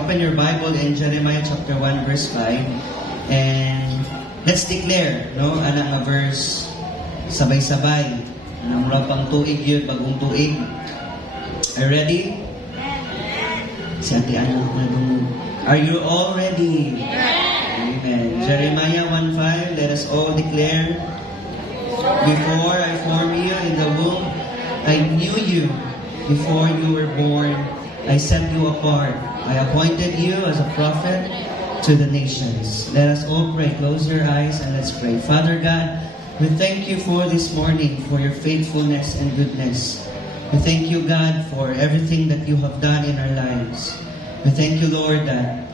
open your Bible in Jeremiah chapter 1 verse 5 and let's declare, no, ana nga verse sabay-sabay. Ang pang tuig yun, bagong tuig. Are you ready? Si Ate Ana nagumug. Are you all ready? Amen. Jeremiah 1:5, let us all declare, before I formed you in the womb, I knew you. Before you were born, I set you apart. I appointed you as a prophet to the nations. Let us all pray. Close your eyes and let's pray. Father God, we thank you for this morning, for your faithfulness and goodness. We thank you, God, for everything that you have done in our lives. We thank you, Lord, that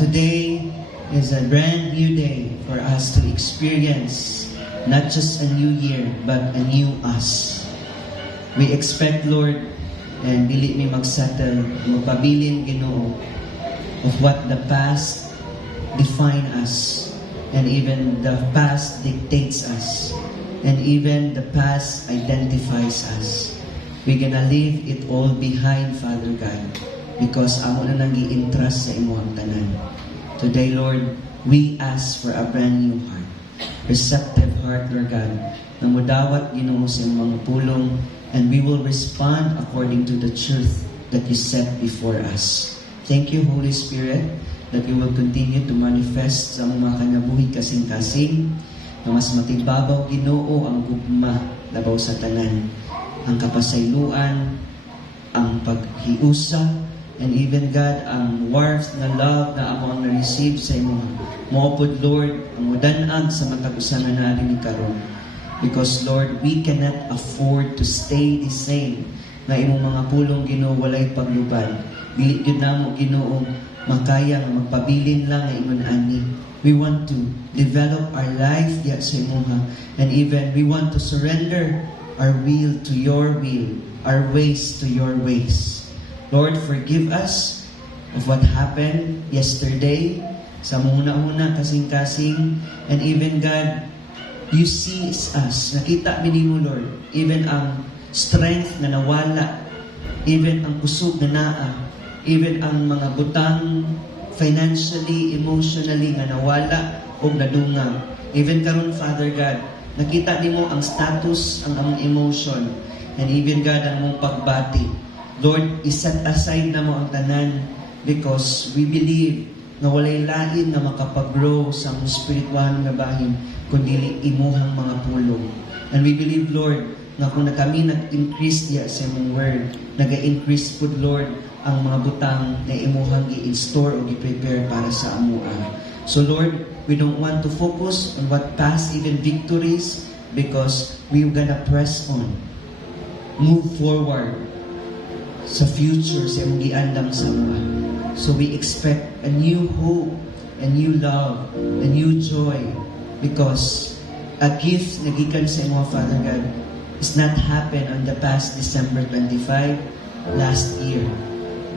today is a brand new day for us to experience not just a new year, but a new us. We expect, Lord, and dili mi magsettle, magpabilin, Ginoo, of what the past define us, and even the past dictates us, and even the past identifies us. We're gonna leave it all behind, Father God, because amo na nang gi-entrust sa imong tanan. Today, Lord, we ask for a brand new heart, receptive heart, Lord God, na mudawat, Ginoo, sa imong mga pulong, and we will respond according to the truth that you set before us. Thank you, Holy Spirit, that you will continue to manifest sa mga kanabuhi kasing-kasing, na mas matibabaw, Ginoo, ang gugma labaw sa tanan, ang kapasayloan, ang paghiusa, and even, God, ang warmth na love na amo ang na-receive sa imong moopod, Lord, ang mudanag sa matag-usan na natin ni karon. Because, Lord, we cannot afford to stay the same na imong mga pulong, Ginoo, walay paglubad. Dili gyud namo, Ginoo, makaya nga magpabilin lang nga ingon ani. We want to develop our life diya sa imuha, and even we want to surrender our will to your will, our ways to your ways. Lord, forgive us of what happened yesterday sa muna-una kasing-kasing, and even, God, you see us. Nakita mo, Lord, even ang strength na nawala, even ang kusog na naa, even ang mga butang financially, emotionally nga nawala o nadunga. Even karon, Father God, nakita nimo ang status, ang among emotion, and even, God, ang mong pagbati. Lord, iset aside na mo ang tanan because we believe na walay lain na makapag-grow sa among spiritual nga bahin kundi imuhang mga pulong. And we believe, Lord, na kung na kami nag-increase diya sa imong word, nag-increase po, Lord, ang mga butang na imuhang i-install o i-prepare para sa amua. So, Lord, we don't want to focus on what past even victories because we're gonna press on, move forward sa future sa imong giandam sa amua. So we expect a new hope, a new love, a new joy, because a gift na gikan sa imo, Father God, is not happen on the past December 25 last year.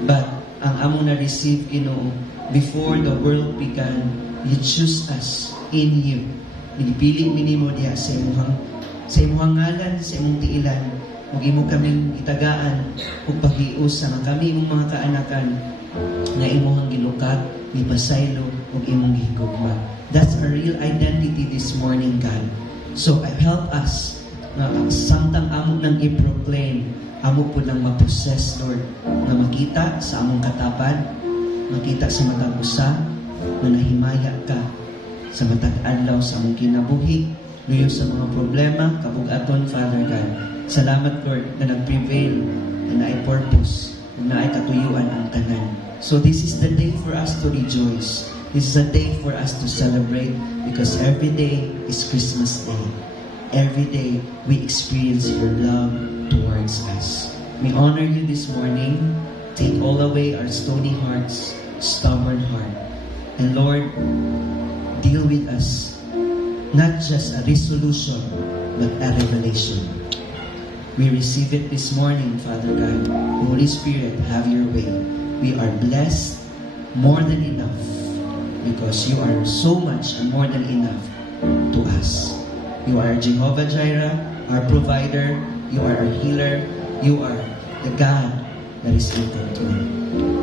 But ang among na-receive, Ginoo, before the world began, you choose us in you. Pinipili minimo diya sa imong ngalan, sa imong tiilan, ug imo kaming itagaan ug paghiusa nga kami imong mga kaanakan na imong gilukat, gipasaylo ug imong gihigugma. That's our real identity this morning, God. So help us na samtang amo nang i-proclaim, amo po nang ma-possess, Lord, na makita sa among katapad, makita sa matag usa na nahimaya ka sa matag adlaw sa among kinabuhi, luyo sa mga problema kabug-aton, Father God. Salamat, Lord, na nag-prevail, na naay-purpose, na naay-katuyuan ang tanan. So this is the day for us to rejoice. This is a day for us to celebrate because every day is Christmas Day. Every day we experience your love towards us. We honor you this morning. Take all away our stony hearts, stubborn heart. And Lord, deal with us. Not just a resolution, but a revelation. We receive it this morning, Father God. Holy Spirit, have your way. We are blessed more than enough because you are so much and more than enough to us. You are Jehovah Jireh, our provider. You are our healer. You are the God that is equal to it.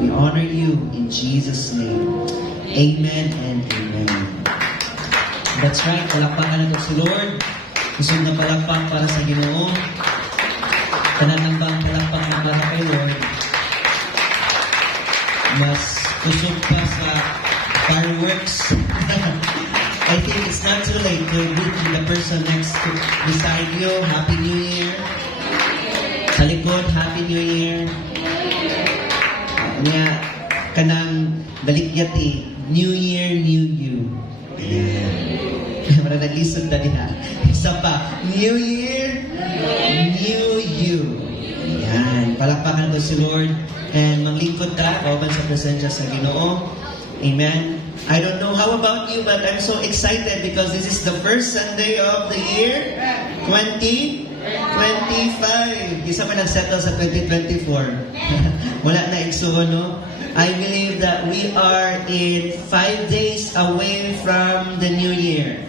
We honor you in Jesus' name. Amen and amen. That's right, palakpakan nato si Lord. Gusto na palakpak para sa Ginoo. Pananambang palakpak na para kay Lord. Mas kusog pa sa fireworks. I think it's not too late to greet the person next to beside you. Happy New Year. Sa likod, Happy New Year. Nga, kanang dalikyati, New Year, New You. Yeah. Para naglisod na diha. Isa pa, New Year, New You. Yan. Palakpakan ko si Lord. And manglingkod ta, kauban sa presensya sa Ginoo. Amen. I don't know how about you, but I'm so excited because this is the first Sunday of the year, 2025. Isa pa nagsettle sa 2024. Wala na igsuon, no? I believe that we are in 5 days away from the New Year.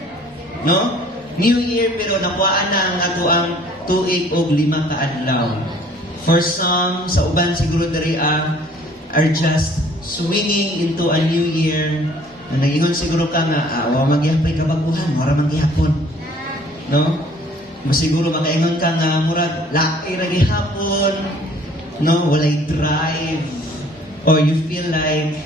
No? New Year, pero nakuhaan na ang ato ang tuig og 5 ka adlaw. For some, sa uban siguro diri are just swinging into a new year. Nagingon siguro ka nga, wa magyapay kabaguhan, mura magyapon. No? Siguro makaingon ka nga, murag laki ra gihapon. No? Walay drive. Or you feel like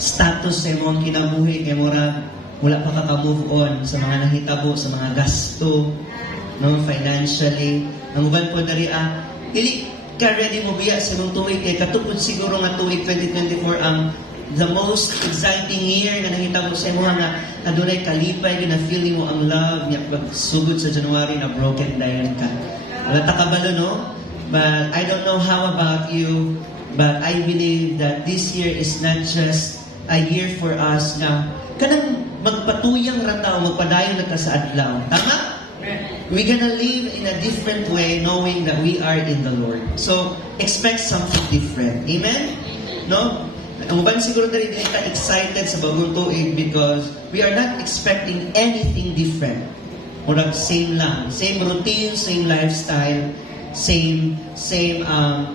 status sa imong kinabuhi kay murag wala pa ka move on sa mga nahitabo, sa mga gasto, no, financially. Ang uban po dari dili ka ready mo biya sa imong tuig kay katupod siguro nga tuig 2024 ang the most exciting year nga nahitabo sa imo nga adunay kalipay na feel mo ang love niya pagsugod sa January na broken dayon ka. Wala ta kabalo, no? But I don't know how about you, but I believe that this year is not just a year for us na kanang magpatuyang rataw, magpadayon na ka sa adlaw. Tama? We're gonna live in a different way knowing that we are in the Lord. So, expect something different. Amen? No? Ang uban siguro na rin ka excited sa bagong tuig because we are not expecting anything different. Murag same lang. Same routine, same lifestyle, same ang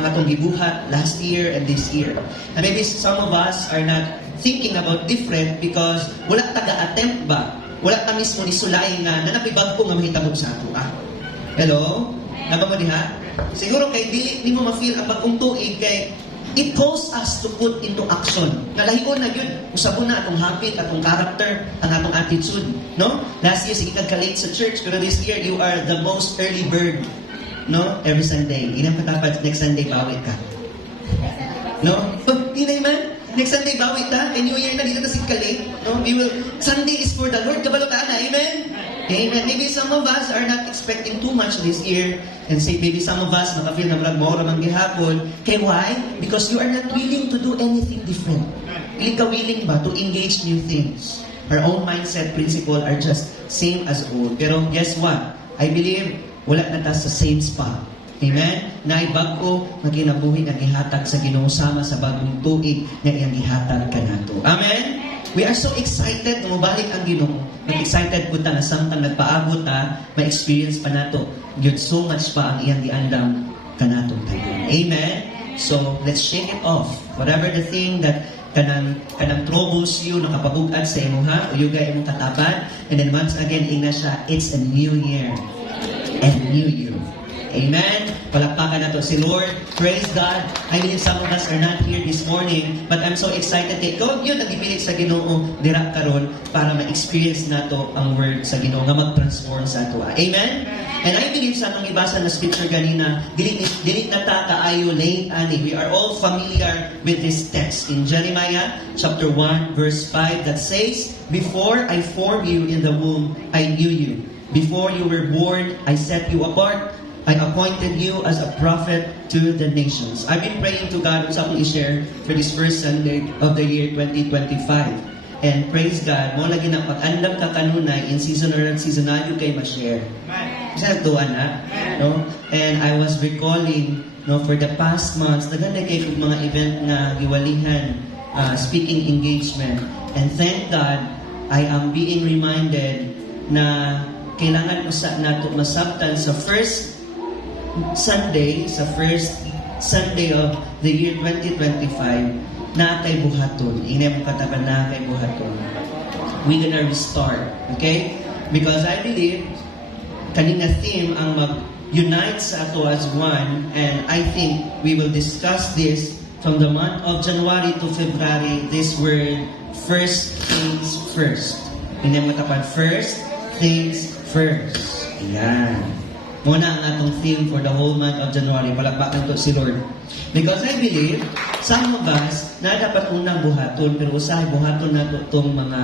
atong gibuhat last year and this year. And maybe some of us are not thinking about different because wala taga-attempt ba? Wala ta mismo ni sulay nga nanapibag ko nga mahitabo sa ato. Hello? Naba mo diha? Siguro kay di mo ma-feel ang bagong tuig kay it calls us to put into action. Nalahion na yun. Usabon na atong habit, atong character, ang atong attitude. No? Last year, sige ka-late sa church, pero this year, you are the most early bird. No? Every Sunday. Inang patapat, next Sunday, bawit ka. No? Di na man? Next Sunday, bawit ta. And New Year na, dito na sige ka-late. No? Sunday is for the Lord. Kabalotaan na. Amen? Amen. Maybe some of us are not expecting too much this year. And say, maybe some of us nakafeel na marag mo ramang gihapon. Kay why? Because you are not willing to do anything different. Hindi ka willing ba to engage new things? Our own mindset, principle are just same as old. Pero guess what? I believe wala na ta sa same spot. Amen? Naibag-o, maginabuhi ang ihatag sa Ginoo sama sa bagong tuig na iyang ihatag ka nato. Amen? We are so excited na mabalik ang Ginoo. Nag-excited po ta na samtang nagpaabot ta, ma-experience pa nato. Yun so much pa ang iyang giandam ka nato tayo. Amen? So, let's shake it off. Whatever the thing that kanang troubles you, nakapabugad sa imo ha, o yuga imong katapan, and then once again, ina siya, it's a new year. And new you. Amen? Palakpakan na to si Lord. Praise God. I believe some of us are not here this morning, but I'm so excited kay ikaw yun nagipilit sa Ginoo dira karon para ma-experience nato ang word sa Ginoo nga mag-transform sa ato. Amen? And I believe sa atong ibasa na scripture ganina, dili na ta kaayo late ani. We are all familiar with this text in Jeremiah chapter 1 verse 5 that says, "Before I formed you in the womb, I knew you. Before you were born, I set you apart. I appointed you as a prophet to the nations." I've been praying to God sa akong i-share for this first Sunday of the year 2025. And praise God, mo lagi na pag-andam ka kanunay in seasonal kay ma-share. Isa nagtuan na, no? And I was recalling, no, for the past months, naganda kay mga event na giwalihan, speaking engagement. And thank God, I am being reminded na kailangan nato masabtan sa first Sunday, sa first Sunday of the year 2025, na kay buhaton. Ina mo kataban na kay buhaton. We're gonna restart. Okay? Because I believe, kaninga theme ang mag-unite sa ato as one, and I think we will discuss this from the month of January to February, this word, first things first. Ina mo kataban, first things first. Ayan. Muna ang atong theme for the whole month of January. Palakpakan to si Lord. Because I believe, some of us, na dapat unang buhaton, pero usahay buhaton na itong mga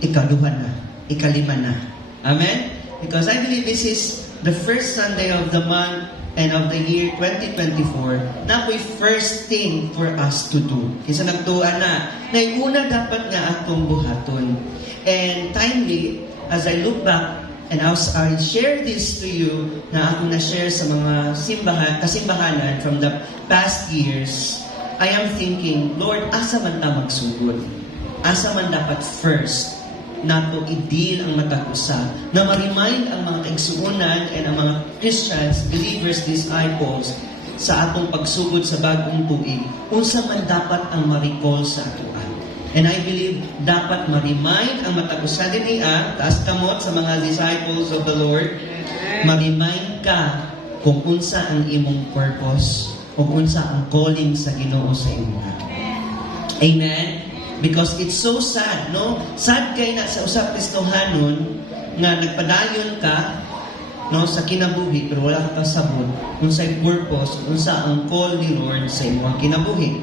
ikaduhan na, ikalima na. Amen? Because I believe this is the first Sunday of the month and of the year 2024 na ako'y first thing for us to do. Kisa nagtuan na una dapat nga atong buhaton. And timely, as I look back, and as I share this to you, na ako na-share sa mga kasimbahanan from the past years, I am thinking, Lord, asa man ta magsugod? Asa man dapat first na to i-deal ang matagusa, na ma-remind ang mga kaigsuunan and ang mga Christians, believers, disciples, sa atong pagsugod sa bagong tuig, unsa man dapat ang ma-recall sa atoan. And I believe dapat ma-remind ang matagusa din taas kamot sa mga disciples of the Lord, ma-remind ka kung unsa ang imong purpose, kung unsa ang calling sa Ginoo sa imo. Amen? Because it's so sad, no? Sad kay na sa usap Kristohanon nga nagpadayon ka, no, sa kinabuhi pero wala ka kasabot unsay purpose, unsa ang call ni Lord sa imong kinabuhi.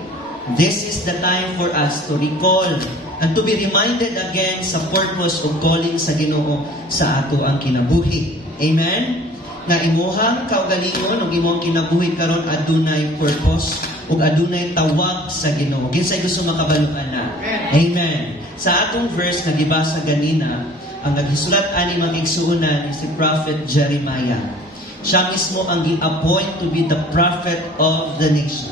This is the time for us to recall and to be reminded again sa purpose o calling sa Ginoo sa ato ang kinabuhi. Amen? Na imuhang kaugalingon o imong kinabuhi karon adunay purpose o adunay tawag sa Ginoo. Kinsay gusto makabaluan na? Amen. Sa atong verse na gibasa ganina, ang nagsulat ani mga igsuonan si Prophet Jeremiah. Siya mismo ang gi-appoint to be the prophet of the nation.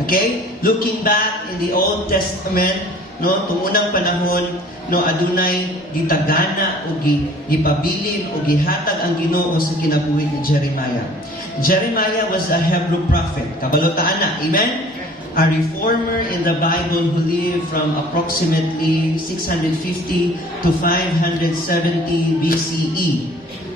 Okay? Looking back in the Old Testament, no, tung unang panahon, no, adunay gitagana o gipabilin o gihatag ang Ginoo sa kinabuhi ni Jeremiah. Jeremiah was a Hebrew prophet. Kabalutaan na. Amen? A reformer in the Bible who lived from approximately 650 to 570 BCE.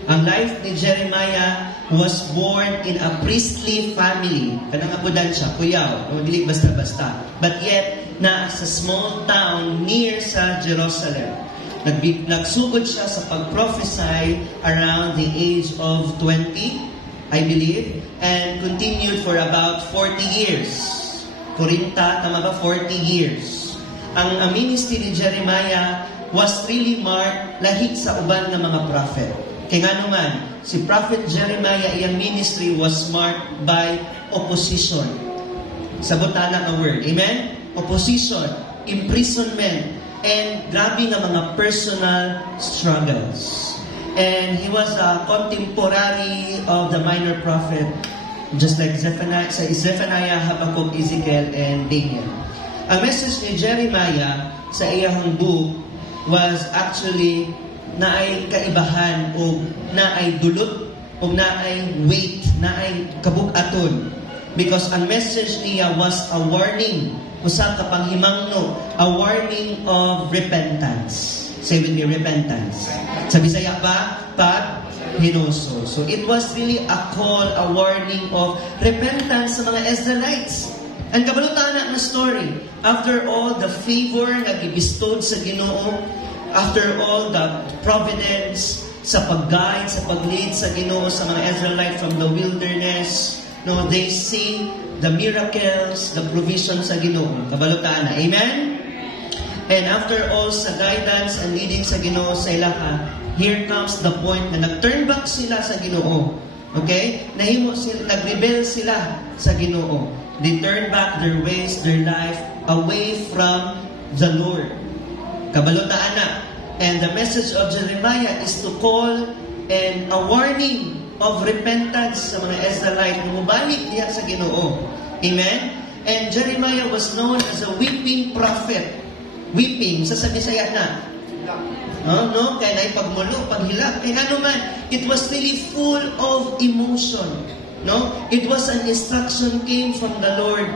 Ang life ni Jeremiah was born in a priestly family. Kanang apudan siya, kuyaw. Dili basta-basta. But yet, na sa small town near sa Jerusalem. Nagsugod siya sa pag-prophesy around the age of 20, I believe, and continued for about 40 years. 40, tama ba? 40 years. Ang ministry ni Jeremiah was really marked lahi sa uban ng mga prophet. Kaya nga naman, si Prophet Jeremiah, iyang ministry was marked by opposition. Sabotana ang word. Amen? Opposition, imprisonment, and grabe nga mga personal struggles. And he was a contemporary of the minor prophet, just like Zephaniah, Habakkuk, Ezekiel, and Daniel. Ang message ni Jeremiah sa iyang book was actually naay kaibahan o naay dulot o naay weight, naay kabug-aton. Because ang message niya was a warning, usa ka panghimangno, a warning of repentance. Say with me, repentance. Sa Bisaya pa, paghinoso. So it was really a call, a warning of repentance sa mga Israelites. And kabalutaan na ang story. After all the favor na gibistod sa Ginoo, after all the providence sa pag-guide, sa pag-lead sa Ginoo sa mga Israelites from the wilderness, no, they see the miracles, the provision sa Ginoo. Kabalutaan na. Amen? And after all sa guidance and leading sa Ginoo sa ilaha, here comes the point na nag-turn back sila sa Ginoo. Okay? Nag-rebel sila sa Ginoo. They turn back their ways, their life away from the Lord. Kabalutaan na. And the message of Jeremiah is to call and a warning of repentance sa mga Israelite na mubalik diya sa Ginoo. Amen? And Jeremiah was known as a weeping prophet. Weeping, sa Bisaya na. No? Kaya na pagmulo, paghilak. Kaya ano man, it was really full of emotion. No? It was an instruction came from the Lord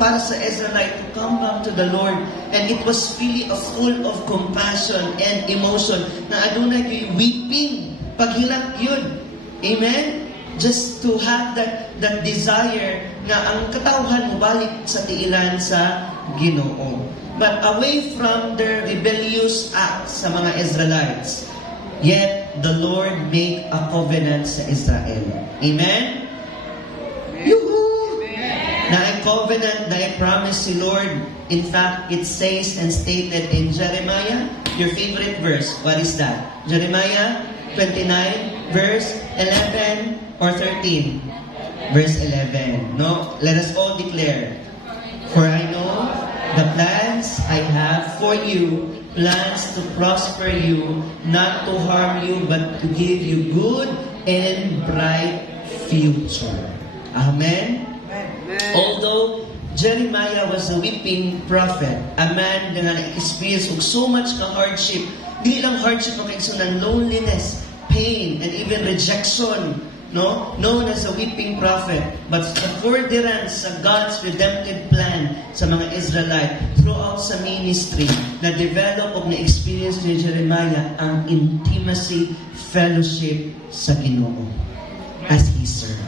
para sa Israelite to come back to the Lord. And it was really full of compassion and emotion na adunay yung weeping. Paghilak yun. Amen? Just to have that desire na ang katawhan mo balik sa tiilan sa Ginoo. But away from their rebellious acts sa mga Israelites, yet the Lord made a covenant sa Israel. Amen? Yuhu! Na a covenant, na a promise si Lord. In fact, it says and stated in Jeremiah, your favorite verse. What is that? Jeremiah 29, verse 11 or 13? Verse 11. No? Let us all declare. For I know the plans I have for you, plans to prosper you, not to harm you, but to give you good and bright future. Amen? Although Jeremiah was a weeping prophet, a man na na-experience of so much ka hardship, di lang hardship ng kaigsunan, loneliness, pain, and even rejection, no? Known as a weeping prophet, but the furtherance sa God's redemptive plan sa mga Israelite throughout sa ministry, na develop of na experience ni Jeremiah ang intimacy, fellowship sa Ginoo as he served.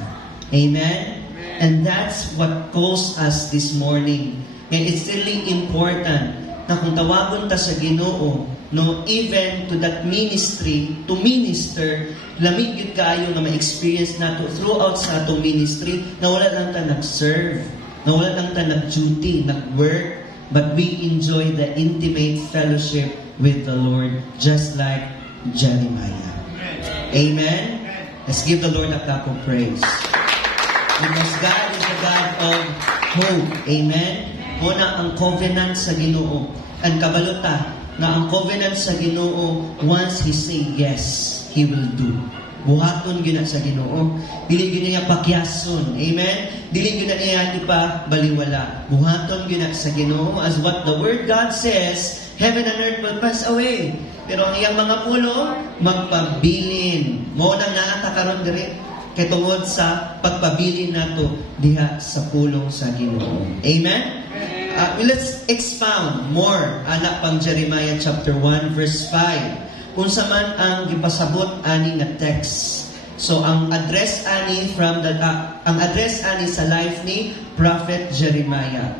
Amen? And that's what calls us this morning. And it's really important na kung tawagon ta sa Ginoo, no, even to that ministry, to minister, lamig yun kayo na ma-experience nato throughout sa atong ministry, na wala lang ta nag-serve, na wala lang ta nag-duty, nag-work, but we enjoy the intimate fellowship with the Lord, just like Jeremiah. Amen? Let's give the Lord a clap of praise. Because God is a God of hope. Amen? Muna ang covenant sa Ginoo. Ang kabalota na ang covenant sa Ginoo, once He say yes, He will do. Buhaton gina sa Ginoo. Dili gina niya pakyason. Amen? Dili gina niya ipa baliwala. Buhaton gina sa Ginoo. As what the Word God says, heaven and earth will pass away. Pero ang iyang mga pulo, magpabilin. Mo nang naata karon diri kay tungod sa pagpabilin nato diha sa pulong sa Ginoo. Amen? Let's expound more anak pang Jeremiah chapter 1 verse 5. Kung sa man ang gipasabot ani nga text. So ang address ani sa life ni Prophet Jeremiah.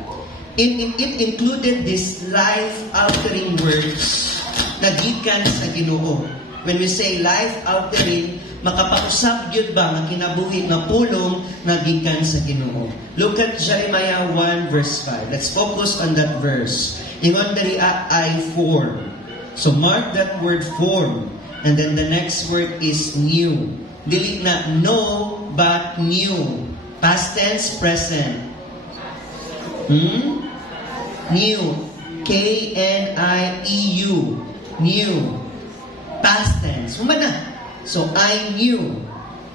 It included these life-altering words na gikan sa Ginoo. When we say life-altering, makapausap yun ba nga kinabuhi na pulong na gikan sa Ginoo. Look at Jeremiah 1 verse 5. Let's focus on that verse. Ingon diri I form. So mark that word form. And then the next word is new. Dili na no, but new. Past tense, present. New. K-N-I-E-U. New. Past tense. Humana. So, I knew.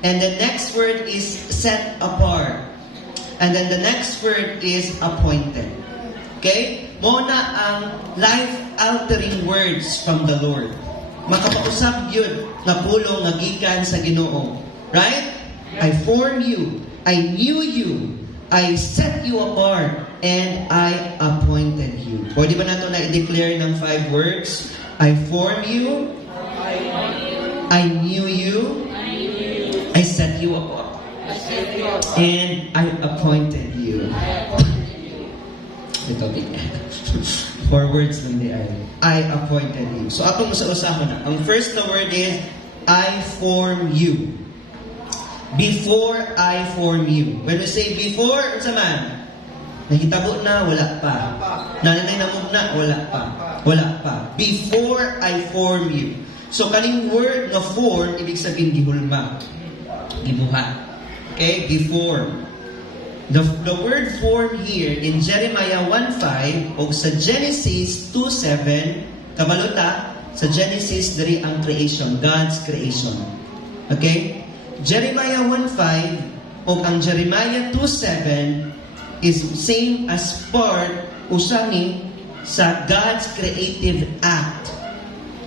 And the next word is set apart. And then the next word is appointed. Okay? Muna ang life-altering words from the Lord. Makapausap yun na pulong nga gikan sa Ginoo. Right? I formed you. I knew you. I set you apart. And I appointed you. Pwede ba nato na i-declare ng 5 words? I formed you. I knew you. I set you apart. And I appointed you. Ito, 4 words lang di ay. I appointed you. So, atong usa-usahan na. Ang first na word is, I form you. Before I form you. When we say before, unsa man? Nahitabo na, wala pa. Nananay na muna, wala pa. Wala pa. Before I form you. So, kaning word na form, ibig sabihin gihulma. Gibuhat. Okay? Before. The word form here in Jeremiah 1:5 o sa Genesis 2:7, kabalota, sa Genesis diri ang creation, God's creation. Okay? Jeremiah 1:5 o ang Jeremiah 2:7 is same as part usani sa God's creative act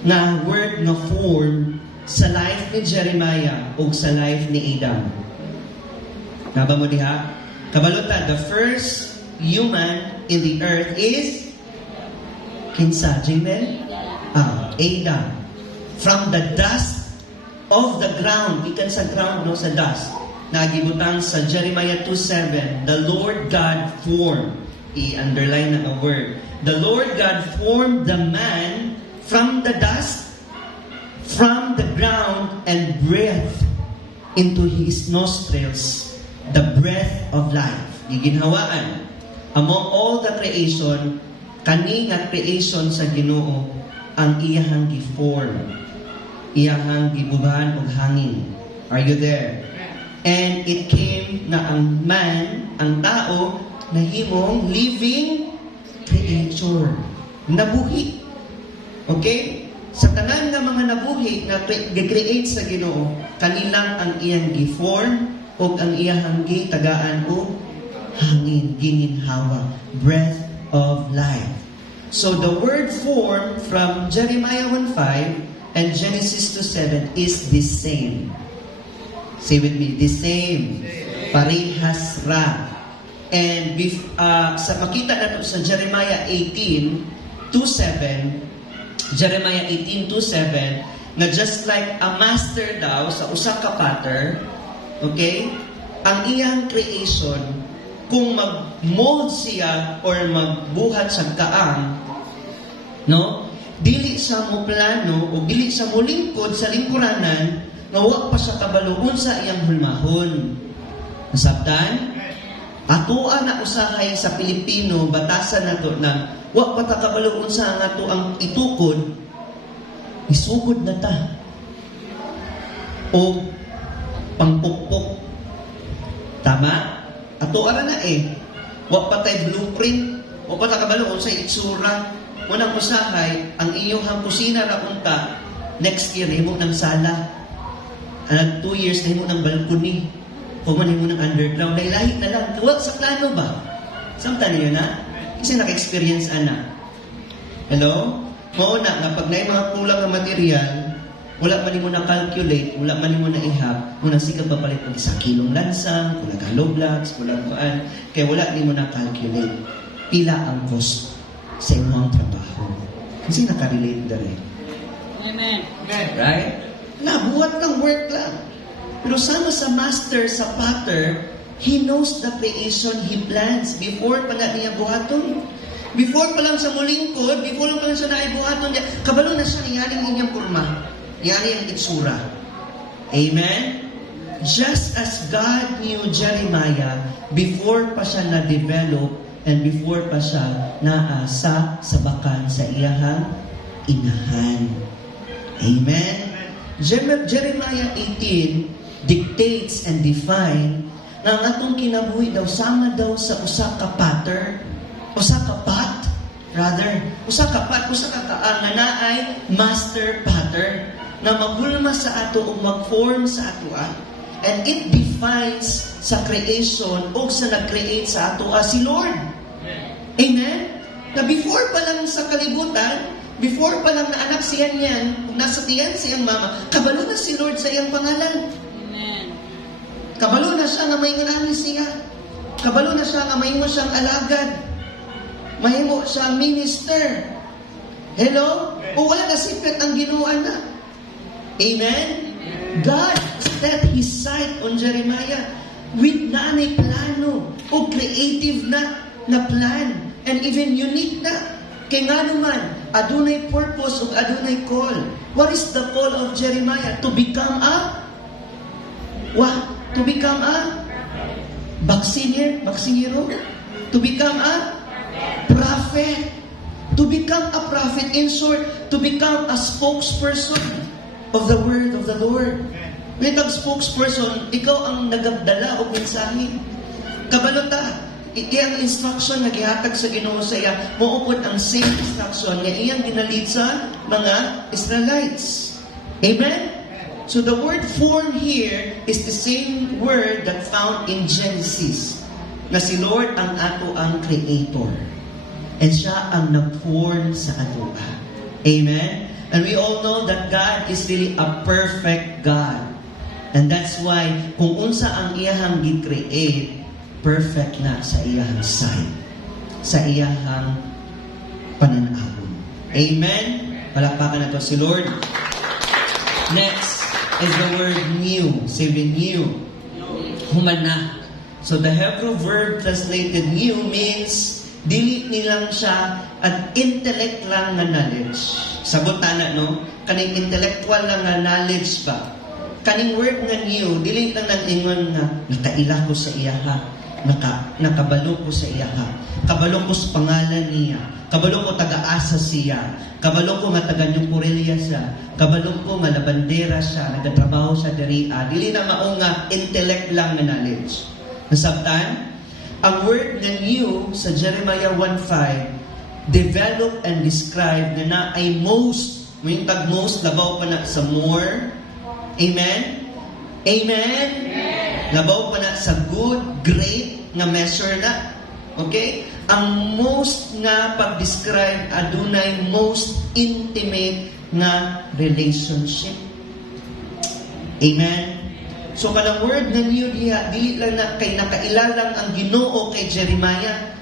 na word na form sa life ni Jeremiah o sa life ni Adam. Naba mo diha? Kabalutan, the first human in the earth is kinsa, Jimel? Adam. From the dust of the ground, ikan sa ground, no, sa dust. Nagibutang sa Jeremiah 2:7, the Lord God formed, i-underline na a word, the Lord God formed the man from the dust, from the ground, and breathed into his nostrils the breath of life. Giginhawaan, among all the creation, kani nga creation sa Ginoo, ang iyahang giform, iyahang gibuban og hangin. Are you there? And it came na ang man, ang tao, nahimong living creature. Nabuhi. Okay? Sa tanan nga mga nabuhi na gi-create sa Ginoo, kanilang ang iyang giform o ang iyang gitagaan o hangin, gininhawa, breath of life. So the word form from Jeremiah 1:5 and Genesis 2:7 is the same. Say with me, the same. Parehas ra. And sa makita nato sa Jeremiah 18:2-7, Jeremiah 18:2-7, na just like a master daw sa usa ka potter, okay? Ang iyang creation, kung mag-mold siya or magbuhat sa kaang, no? Dili sa mo plano o dili sa mo lingkod sa lingkuranan, nga wa pa siya kabaluon sa iyang hulmahon. Nasabtan? Atoa na usahay sa Pilipino, batasan nato na wa pa ta kabaluon sa nga to ang itukod, isugod na ta. O pangpukpok. Tama? Atoa na wa pa tay blueprint, wa pa ta kabaluon sa itsura. Unang usahay, ang iyong kusina ra unta, next year himo ng sala. 2 years na himo ng balcony. Human himo ng underground. Lahi na lang. Wa sa plano ba? Samtang niyo na? Kasi naka-experience ana. Hello? Mauna nga pag naay mga kulang nga material, wala man nimo na calculate, wala man nimo na ihap, muna sigag papalit og 1 kilong lansang, kulang hollow blocks, kulang kuan, kay wala nimo na calculate. Pila ang cost sa imong trabaho. Kasi naka-relate dere. Amen. Right? Buhat ng work lang. Pero sama sa master, sa potter, he knows the creation he plans before pa na niya buhaton. Before pa lang sa mulingkod, before pa lang siya na buhaton niya, kabalo na siya niyaring inyang kurma. Niyari ang itsura. Amen? Just as God knew Jeremiah before pa siya na-develop and before pa siya naasa sa bakan sa iyahang inahan. Amen? Jeremiah 18 dictates and define na ang atong kinabuhi daw sama daw sa usa ka pot, nga naay master potter na maghulma sa ato o mag-form sa ato and it defines sa creation o sa nag-create sa ato si Lord. Amen? Na before pa lang sa kalibutan, before pa lang na anak siya niyan, nasa tiyan siyang mama, kabalo na si Lord sa iyang pangalan. Amen. Kabalo na siya nga may nganani siya. Kabalo na siya nga mahimo siyang alagad. Mahimo siyang minister. Hello? O wala na secret ang ginuan na. Amen? God set His sight on Jeremiah with nanay plano o creative na plan and even unique na. Kaya nga naman, adunay purpose o adunay call. What is the call of Jeremiah? To become a? What? To become a? Baksinero? To become a? Prophet. To become a prophet. In short, to become a spokesperson of the word of the Lord. May spokesperson, ikaw ang nagdala o mensahe. Kabalota, iyang instruction na gihatag sa Ginoo sa iya, moupod ang same instruction nga iyang ginalid sa mga Israelites. Amen? So the word form here is the same word that found in Genesis, na si Lord ang ato ang creator. And siya ang nag-form sa ato. Amen? And we all know that God is really a perfect God. And that's why, kung unsa ang iyahang gi-create, perfect na sa iyahang side, sa iyahang pananahon. Amen? Palakpakan na to si Lord. Next is the word new. Say renew. Humana. So the Hebrew verb translated new means dili nilang siya at intellect lang nga knowledge. Sabot na, no? Kaning intellectual lang nga knowledge ba? Kaning word nga new, dili lang nang ingon nga nakaila ko sa iyaha, nakabalo ko sa iyaha, kabalo ko sa pangalan niya, kabalo ko taga-asa siya, kabalo ko nga taga-Nyupurilya siya, kabalo ko nga labandera siya, nagatrabaho siya diriya. Dili na mao nga intellect lang nga knowledge. Nasabtan? Ang word na new sa Jeremiah 1:5 develop and describe na ay most, may tag most, labaw pa na sa more. Amen? Amen? Labaw pa na sa good, great nga measure na. Okay? Ang most nga pag-describe adunay most intimate nga relationship. Amen? So kanang word na new diha, dili lang na kay nakailalang ang Ginoo kay Jeremiah,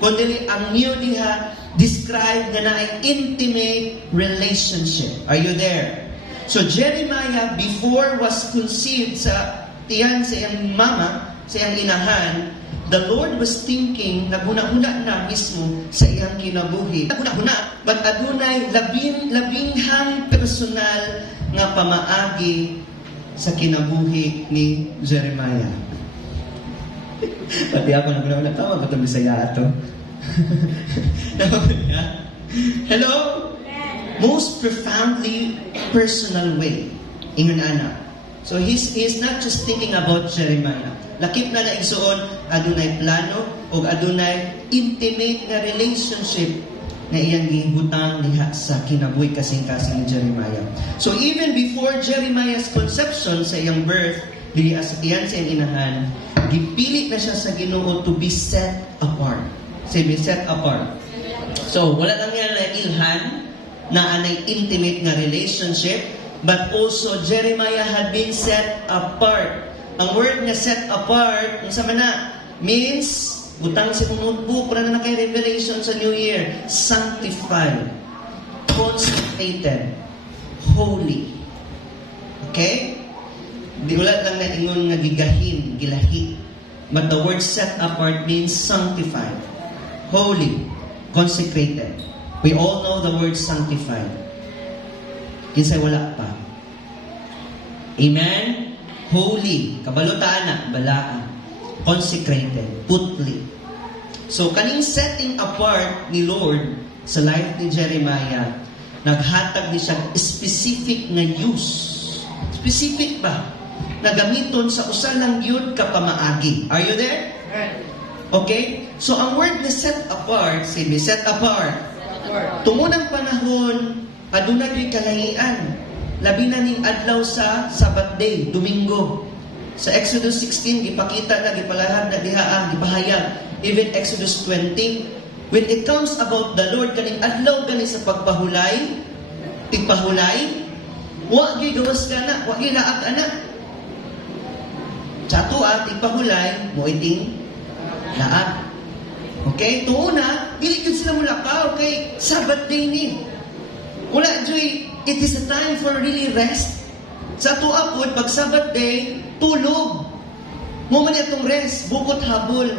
kundi ang new diha describe na ay intimate relationship. Are you there? So Jeremiah before was conceived sa tiyan sa iyang mama, sa iyang inahan, the Lord was thinking, naguna-una na mismo sa iyang kinabuhi. Naguna-una, but adunay labinghang personal nga pamaagi sa kinabuhi ni Jeremiah. Pati ako naguna-una, tama ba itong Bisaya ato? Hello? Most profoundly personal way. Ingon ana. So he's not just thinking about Jeremiah. Lakip na naigsuon, adunay plano o adunay intimate na relationship na iyang gihutang diha sa kinabuhi kasing-kasing ni Jeremiah. So even before Jeremiah's conception sa iyang birth, dili as iyan sa iyang inahan, gipili na siya sa Ginoo to be set apart. Say, be set apart. So wala lang yan na ilhan na anay intimate nga relationship, but also Jeremiah had been set apart. Ang word nga set apart, kung sa mana, means, butang si notebook, para na kay Revelation sa New Year, sanctified, consecrated, holy. Okay? Di wala lang na ingon nga gigahin, gilahi. But the word set apart means sanctified, holy, consecrated. We all know the word sanctified. Kinsay wala pa. Amen? Holy, kabalutaan na, balaan. Consecrated, putli. So, kaning setting apart ni Lord sa life ni Jeremiah, naghatag ni siya specific na use. Specific ba? Nagamiton sa usa lang yun ka pamaagi. Are you there? Okay? So, ang word na set apart, sige, set apart. Tumunang panahon, aduna yung kalahian. Labi na ning adlaw sa Sabbath day, Domingo. Sa Exodus 16, ipakita na, ipalahad na dihaan, ipahayag. Even Exodus 20, when it comes about the Lord, kaning adlaw gani sa pagpahulay, tigpahulay, wa gyud gawas ka na, wa gyud laag ka na. Sa ato tigpahulay, mo iting laag. Okay? Tuuna, dili gyud sila mulakaw kay Sabbath day ni. Wala joy, it is a time for really rest. Sa tuwa po, pag Sabbath day, tulog. Mo man itong rest, bukot habol.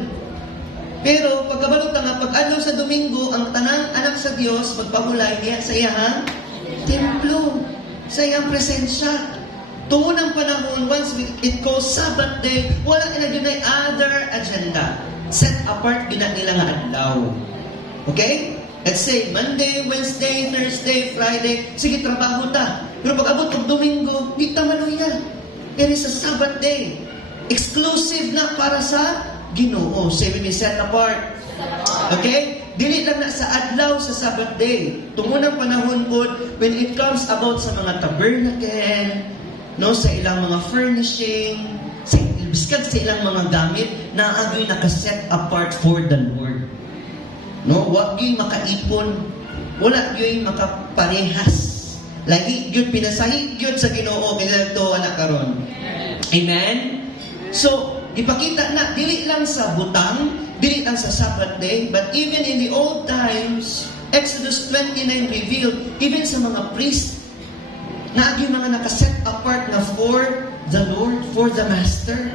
Pero pagkabalot nga, pag ano sa Domingo, ang tanang anak sa Diyos, magpahulay niya sa iyang templo, sa iyang presensya. Tumunang panahon, once it goes Sabbath day, wala na yun ay other agenda. Set apart gina nila nga adlaw. Okay? Let's say, Monday, Wednesday, Thursday, Friday, sige, trabaho ta. Pero pag abot ng Domingo, di tamanuya. It is a Sabbath day. Exclusive na para sa Ginoo. Say, we set apart. Okay? Dili lang na sa adlaw sa Sabbath day. Tumunang panahon po, when it comes about sa mga tabernacle, no, sa ilang mga furnishing, sa biskag sa ilang mga gamit, na agoy nakaset apart for the Lord. No, wag gyud makaipon, wala gyud makaparehas. Lagi gyud pinasahi gyud sa Ginoo binadto anak karon. Amen? So, ipakita na, dili lang sa butang, dili lang sa Sabbath day, but even in the old times, Exodus 29 revealed, even sa mga priest, na yung mga nakaset apart na for the Lord, for the Master.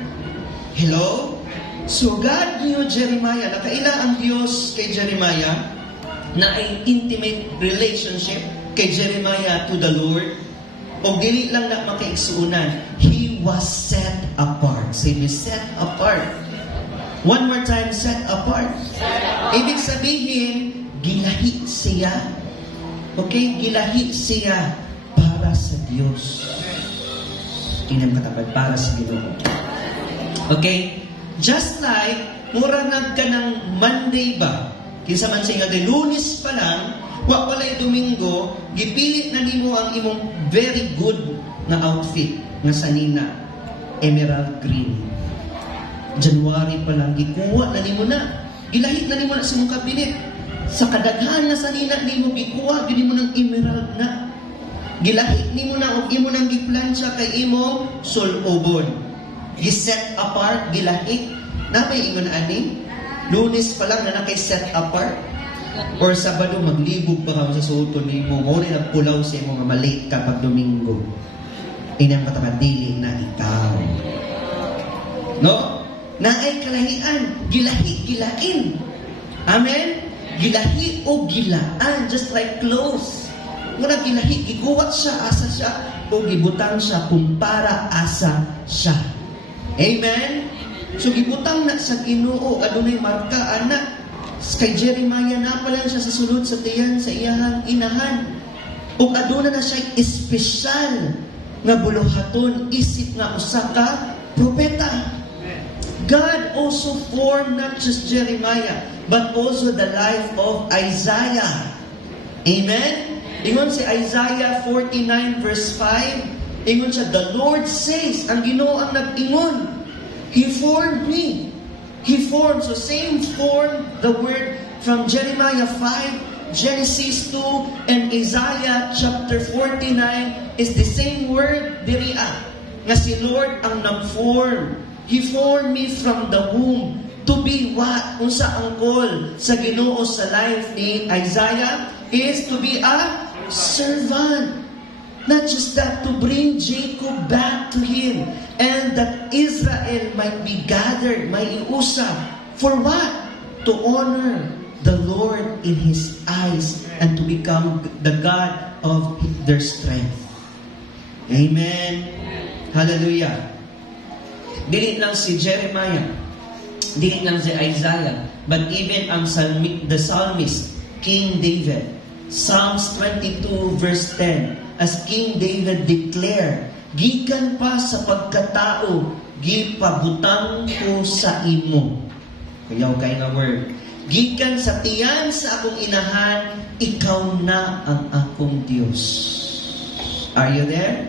Hello? So God knew Jeremiah, nakaila ang Diyos kay Jeremiah, na ay intimate relationship kay Jeremiah to the Lord, o dili lang na makaigsuunan, he was set apart. Say me, set apart. One more time, set apart. Ibig sabihin, gilahi siya. Okay? Gilahi siya para sa Diyos. Tingnan katapat, para sa Ginoo. Okay? Just like, mura nag ka ng Monday ba? Kinsa man siya nga, Lunes pa lang, wa walay Domingo, gipilit na nimo ang imong very good na outfit nga sanina, emerald green. January pa lang, gikuha na nimo na. Gilahit na nimo na sa imong kabinet. Sa kadaghan na sanina nimo, gikuha, gini mo ng emerald na. Gilahit nimo na, o imo nang giplansya kay imo, sulobon. Giset apart, gilahit. Na may ingon ani? Lunes pa lang na nakay-set apart. Or Sabado, maglibog pa ka sa suoton nimo. Mo na nagpulaw sa imo nga malate kapag Domingo. Inang katamadili na ikaw. No? Naay kalahian. Gilahi, gilain. Amen? Gilahi o gilaan. Just like clothes. Muna gilahi, giguwat siya, asa siya. O gibutang siya kung para asa siya. Amen? So gibutang na sa Ginoo, adunay marka anak. Kay Jeremiah na pa lang siya sa sulod sa tiyan sa iyahang inahan. O aduna na siya espesyal nga buluhaton isip nga usa ka propeta. God also formed not just Jeremiah, but also the life of Isaiah. Amen? Ingon si Isaiah 49 verse 5, ingon siya, the Lord says, ang Ginoo ang nag-ingon, He formed me. He formed. So same form, the word from Jeremiah 5, Genesis 2, and Isaiah chapter 49 is the same word, diri'a. Nga si Lord ang nag-form. He formed me from the womb to be what? Unsa ang call sa Ginoo sa life ni Isaiah is to be a servant. Not just that, to bring Jacob back to him, and that Israel might be gathered, may iusap. For what? To honor the Lord in His eyes and to become the God of their strength. Amen. Hallelujah. Dili lang si Jeremiah, dili lang si Isaiah, but even ang the psalmist, King David, Psalms 22 verse 10, as King David declared, gikan pa sa pagkatao, gipabutang ko sa imo. Kuyaw kay nga word. Gikan sa tiyan sa akong inahan, ikaw na ang akong Diyos. Are you there?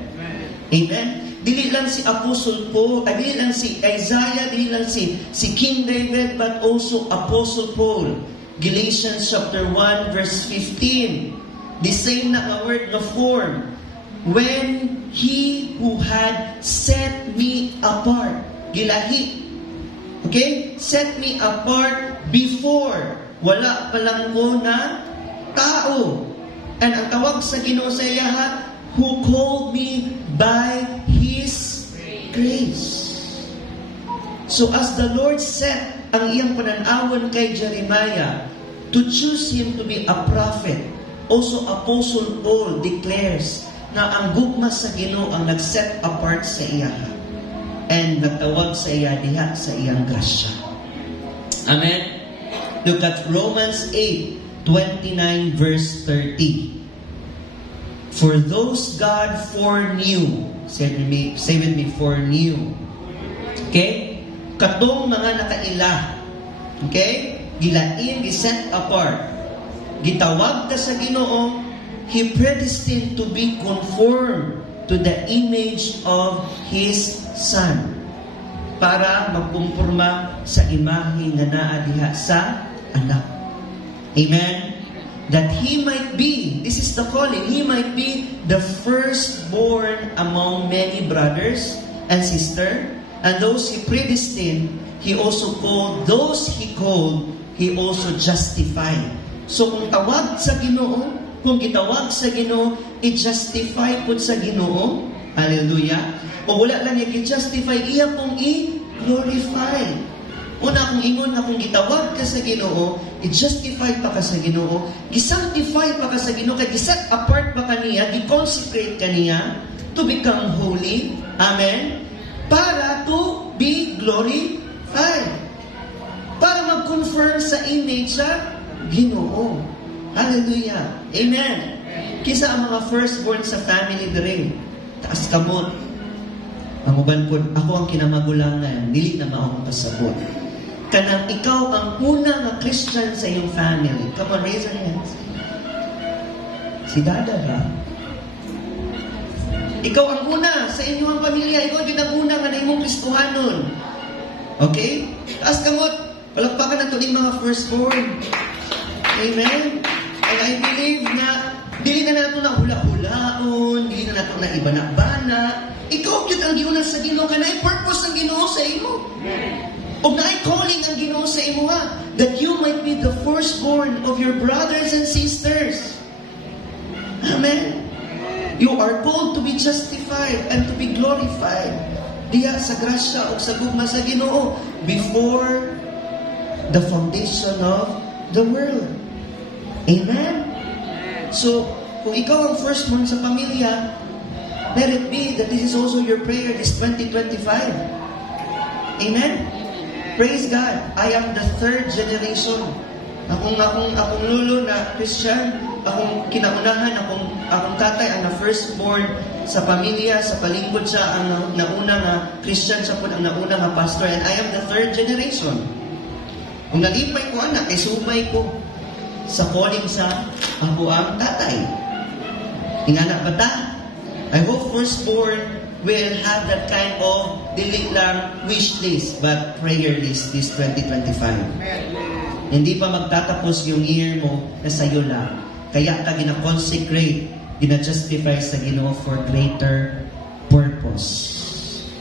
Amen? Dili lang si Apostle Paul, dili lang si Isaiah, dili lang si King David, but also Apostle Paul. Galatians chapter 1 verse 15. The same na nga word na form. When He who had set me apart, gilahi. Okay? Set me apart before. Wala pa lang ko na tao. And ang tawag sa Ginoo sa iya, who called me by His grace. So as the Lord set ang iyang pananawon kay Jeremiah to choose him to be a prophet, also Apostle Paul declares na ang gugma sa Ginoo ang nag-set apart sa iya and nagtawag sa iya diha sa iyang grasya. Amen? Look at Romans 8:29 verse 30. For those God foreknew, say with me, foreknew. Okay? Katong mga nakaila. Okay? Gilain, giset apart. Gitawag ka sa Ginoo, He predestined to be conformed to the image of His Son para magkumpurma sa imahe nga naa diha sa anak. Amen? That He might be, this is the calling, He might be the firstborn among many brothers, and sister. And those He predestined, He also called. Those He called, He also justified. So kung tawag sa Ginoo, kung gitawag sa Ginoo, i-justify po sa Ginoo. Hallelujah. O wala lang yung i-justify, iya pong i-glorify. Una kung ingon na kung gitawag ka sa Ginoo, i-justify pa ka sa Ginoo, gi-sanctify pa ka sa Ginoo, kaya gi-set apart pa ka niya, gi-consecrate ka niya to become holy. Amen? Para to be glorified. Para mag-confirm sa image sa Ginoo. Hallelujah. Amen. Kisa ang mga firstborn sa family dire, taas kamot. Ang uban po, ako ang kinamagulangan, dili na maong pasabot. Kanang ikaw ang una nga Christian sa iyong family. Come on, raise your hands. Si Dada ba? Ikaw ang una sa inyong pamilya. Ikaw din ang una nga na imong Kristohanon. Okay? Taas kamot. Palakpakan na ito ng mga firstborn. Amen? And I believe na dili na nato na hula-hulaon, dili na nato na ibanak-bana. Ikaw yun ang giuna sa Ginoo, kanay purpose ang Ginoo sa imo. O naay calling ang Ginoo sa imo ha, that you might be the firstborn of your brothers and sisters. Amen? You are called to be justified and to be glorified diya sa grasya o sa gugma sa Ginoo before the foundation of the world. Amen? So, kung ikaw ang firstborn sa pamilya, let it be that this is also your prayer this 2025. Amen? Praise God. I am the third generation. Akong lolo na Christian, akong kinaunahan, akong tatay ang na firstborn sa pamilya, sa palingkod siya ang nauna nga Christian, siya po ang nauna nga pastor, and I am the third generation. Kung nalipay ko anak, ay sumay ko sa calling sa ako ang tatay. Ingana ba ta? I hope firstborn will have that kind of dili lang wish list but prayer list this 2025. Hindi pa magtatapos yung year mo na sa'yo lang. Kaya ka gina-consecrate, gina-justify sa Ginoo for greater purpose.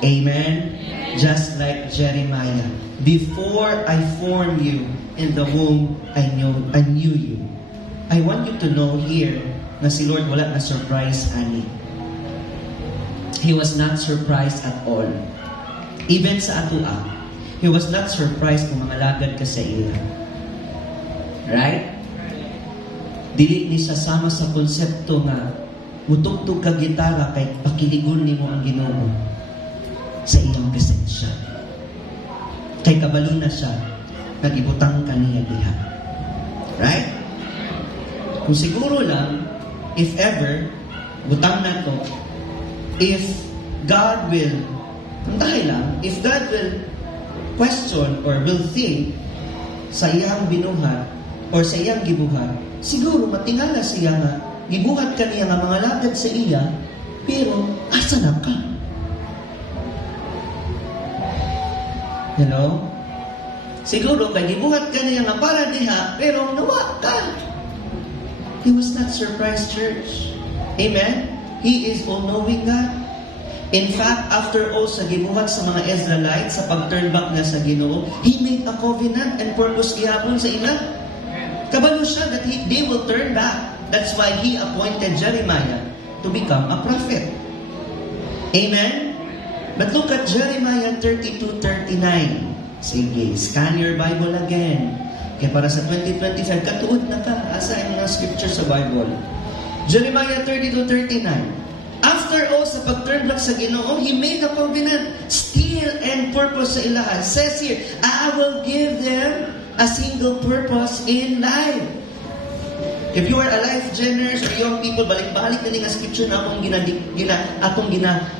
Amen? Just like Jeremiah. Before I formed you in the womb, I knew you. I want you to know here na si Lord wala na surprise ani. He was not surprised at all. Even sa atua, He was not surprised kung mga lagad ka sa iya. Right? Dili ni sa sama sa konsepto nga mutugtog ka gitara kay pakiligon nimo ang Ginoo sa iyang presensya. Kay kabalo na siya, nagibutang ka niya diha. Right? Kung siguro lang, if ever, butang na to, if God will, kung dahil lang, if God will question or will think sa iyang binuhat or sa iyang gibuhat, siguro matingala siya nga, gibuhat ka niya nga mga lagad sa iya, pero asa na ka? Hello? Siguro kay gibuhat ka niya nga para diha, pero nawa ka. He was not surprised, church. Amen? He is all-knowing God. In fact, after all sa gibuhat sa mga Israelites, sa pag-turn back na sa Ginoo, He made a covenant and purpose gihapon sa ila. Kabalo siya that they will turn back. That's why He appointed Jeremiah to become a prophet. Amen? But look at Jeremiah 32:39. Sige, scan your Bible again. Kaya para sa 2025, katuod na ka. Asa yung mga scripture sa Bible. Jeremiah 32:39. After all, sa pag-turn back sa Ginoo, He made a covenant, still and purpose sa ilahan. Says here, I will give them a single purpose in life. If you are a life generous or young people, balik-balik na nga scripture na akong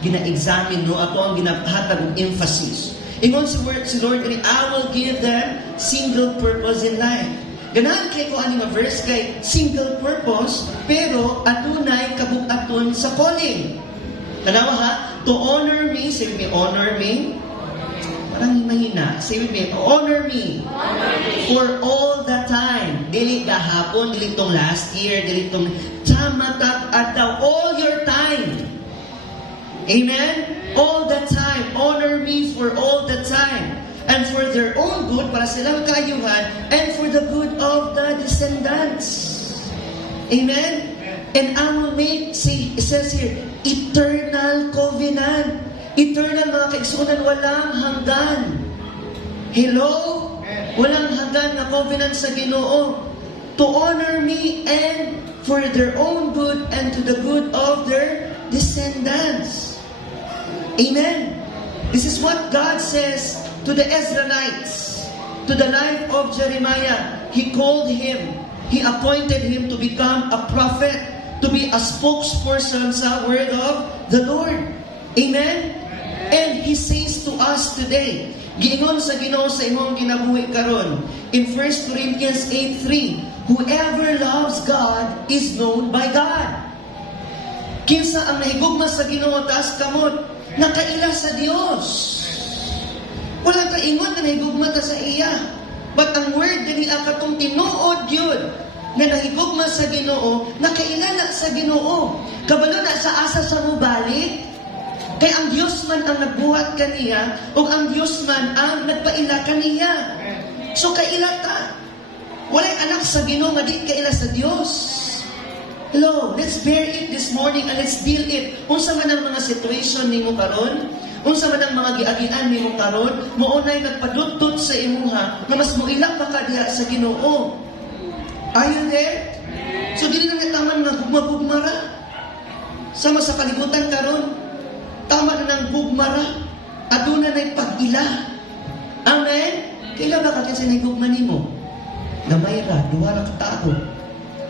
gina-examine, no? Ato ang ginahatag ng emphasis. Ingon si Lord, I will give them single purpose in life. Ganahan kay ko ani nga verse kay single purpose, pero adunay kabug-aton sa calling. Tanawa ha? To honor me, say with me, honor me. Parang mahina. Say with me, honor me. For all the time. Dili gahapon, dili tong last year, dili tong tamatak at all your time. Amen? All the time. honor me for all the time, and for their own good, para silang kaayuhan, and for the good of the descendants. Amen? And I will make, see, it says here, eternal covenant. Eternal, mga kaigsunan, walang hanggan. Hello? Walang hanggan na covenant sa Ginoo. To honor me and for their own good and to the good of their descendants. Amen? This is what God says to the Israelites, to the life of Jeremiah. He called him, He appointed him to become a prophet, to be a spokesperson sa word of the Lord. Amen? And He says to us today, giingon sa Ginoo sa imong ginabuhi karon, in 1 Corinthians 8:3, whoever loves God is known by God. Kinsa ang nahigugma sa Ginoo taas kamot, nakaila sa Dios. Wala ta ingon na nahigugma ta sa iya. But ang word dili akatong tinuod yun na nahigugma sa Ginoo, nakailala sa Ginoo. Kabalo na sa asa sa mubalik. Kaya ang Diyos man ang nagbuhat kaniya o ang Diyos man ang nagpaila kaniya. So kaila ta. Walay anak sa Ginoo nga di kaila sa Dios. Hello, let's bear it this morning and let's deal it. Unsa man ang mga situation nimo karon, unsa man ang mga giagian nimo karon, moonay nagpadudtot sa imuha nga mas moila pa ka diha sa Ginoo. Are you there? So dili na taman nga gugma-gugmara. Sama sa kalibutan karon, tama na ng gugmara, aduna na'y pag-ila. Amen? Kailan ba kakin sa nagugma nimo? Gamay ra, duha ra ka tao.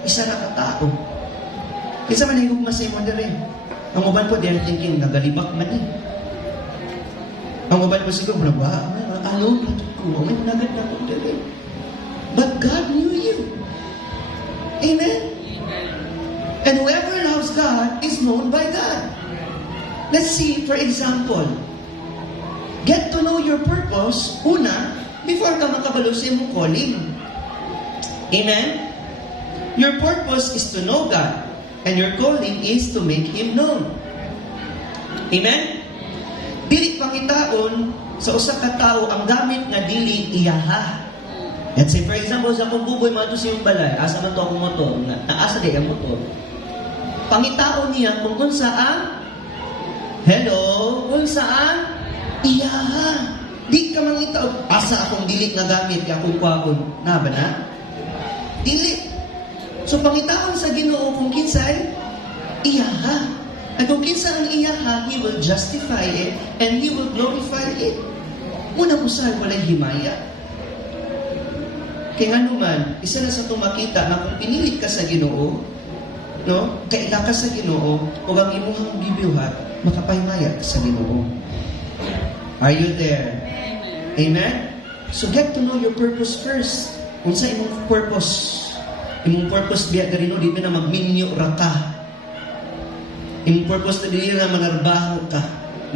Isa ra ka tao. Kisa man nagugma sa imo diri. Ang uban po, they're thinking, nagalibak man eh. Ang uban po siguro, alone, ko, may nagad na po diri. But God knew you. Amen? And whoever loves God is known by God. Let's see, for example, get to know your purpose, una, before ka makabalo sa iyong calling. Amen? Your purpose is to know God, and your calling is to make Him known. Amen? Dili pangitaon sa usa ka tawo ang gamit nga dili iyaha. Let's say, for example, sa akong buboy, mga sa iyong balay, asa man to akong motor, asa di ang motor. Pangitaon niya kung unsa ang hello, kung saan? Iyaha. Di ka mangita, asa akong dili nga gamit, akong kwakon. Na ba na? Dili. So, pangitaon sa Ginoo kung kinsay, iyaha. At kung kinsa ang iyaha, He will justify it and He will glorify it. Muna mo sa walay himaya. Kaya nga naman, isa na sa tumakita na kung pinilit ka sa Ginoo, no? Kaila ka sa Ginoo, o ang imuhang gibiuhat, makapahimaya sa Ginoo. Are you there? Amen? So get to know your purpose first. Unsa imong purpose? Imong purpose biya diri no di na magminyo ra ka. Imong purpose diri na manarbaho ka.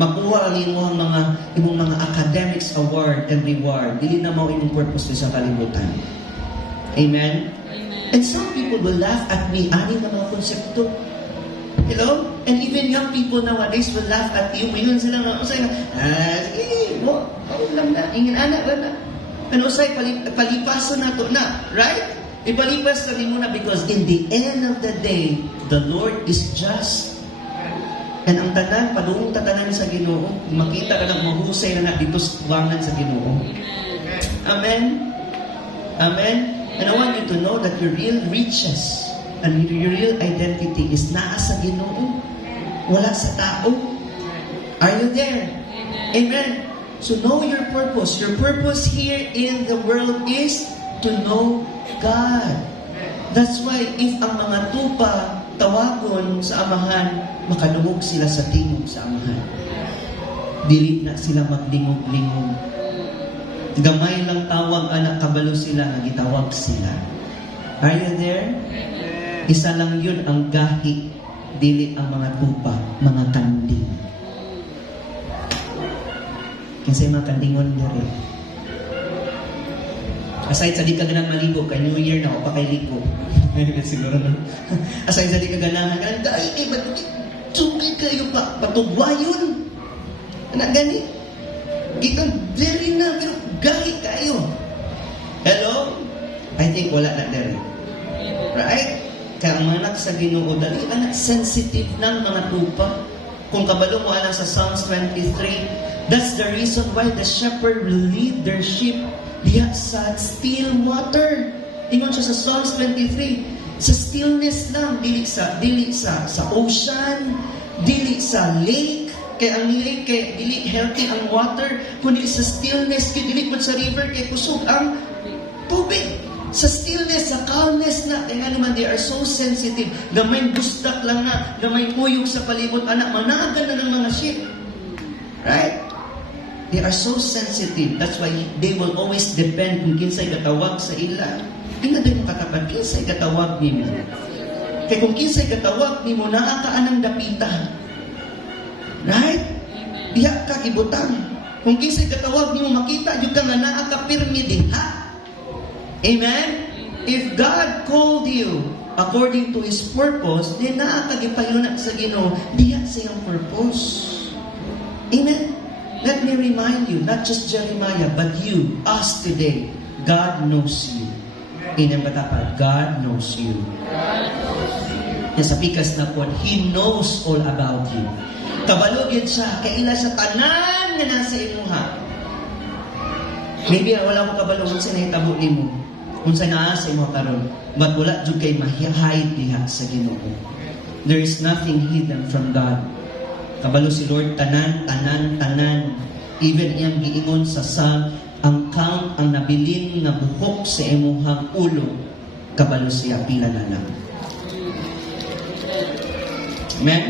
Makuha ang imong mga academics award and reward. Dili na mao imong purpose sa kalibutan. Amen? And some people will laugh at me ani na mga konsepto. Hello? And even young people nowadays will laugh at you. Mingon sila nga, usay nga, sige, lang na, ingin anak lang na. And usay, palipaso na to na. Right? Ipalipas na rin muna because in the end of the day, the Lord is just. And ang tanan, padung tatanan sa Ginoo, makita ka ng mahusay na dito sa tuwangan sa Ginoo. Amen? Amen? And I want you to know that your real riches and your real identity is naa sa Ginoo. Wala sa tao. Are you there? Amen. So know your purpose. Your purpose here in the world is to know God. That's why if ang mga tupa tawagon sa amahan, makalungog sila sa tingog sa amahan. Dili na sila maglingog-lingog. Gamay lang tawag anak kabalo sila, nagitawag sila. Are you there? Isa lang yun ang gahi, dili ang mga tupa, mga kanding. Kasi mga kandingon diri. Aside sa di ka ganang maligo, kay New Year na o pa kay ligo. Siguro na. Aside sa di ka ganahan, ba't sugay kayo pa, patugwa yun. Anak gani? Makita, diri na, pero gahi kayo. Hello? I think wala na diri. Right? Kaya ang anak sa Ginoo, dali anak sensitive ng mga tupa. Kung kabalo mo anak sa Psalms 23, that's the reason why the shepherd will lead their sheep diha sa still water. Ingon siya sa Psalms 23, sa stillness lang, dili sa ocean, dili sa lake. Kaya ang lake, kaya dili healthy ang water, kundi sa stillness, kaya dili mo sa river, kaya kusog ang tubig. Sa stillness, sa calmness na, kaya naman, they are so sensitive. Gamay bustak lang na, gamay uyog sa palibot, anak, managan na ng mga sheep. Right? They are so sensitive. That's why they will always depend kung kinsay katawag sa ila. Ina din mo katapan, kinsay katawag ni mo. Kaya kung kinsay katawag ni mo, naakaan ang dapita. Right? Diya ka kibutang. Kung kinsay katawag ni mo, makita, yung ka nga naakapirmi din, ha? Amen? If God called you according to His purpose, then naakagipayunak sa Ginoo, diya sa iyong purpose. Amen? Let me remind you, not just Jeremiah, but you, us today, God knows you. Amen ba dapat? God knows you. Sa pikas na po, He knows all about you. Kabalugid siya, kaila siya tanan nga nasa imuha. Maybe wala mo kabalo kung saan nahitabo ni mo. Kung saan naasa imo karon, but wala jud kay mahihide diha sa Ginoo. There is nothing hidden from God. Kabalo si Lord tanan. Even iyang giingon sa Psalm, ang count ang nabilin nga buhok sa imuhang ulo, kabalo siya pila na lang. Amen?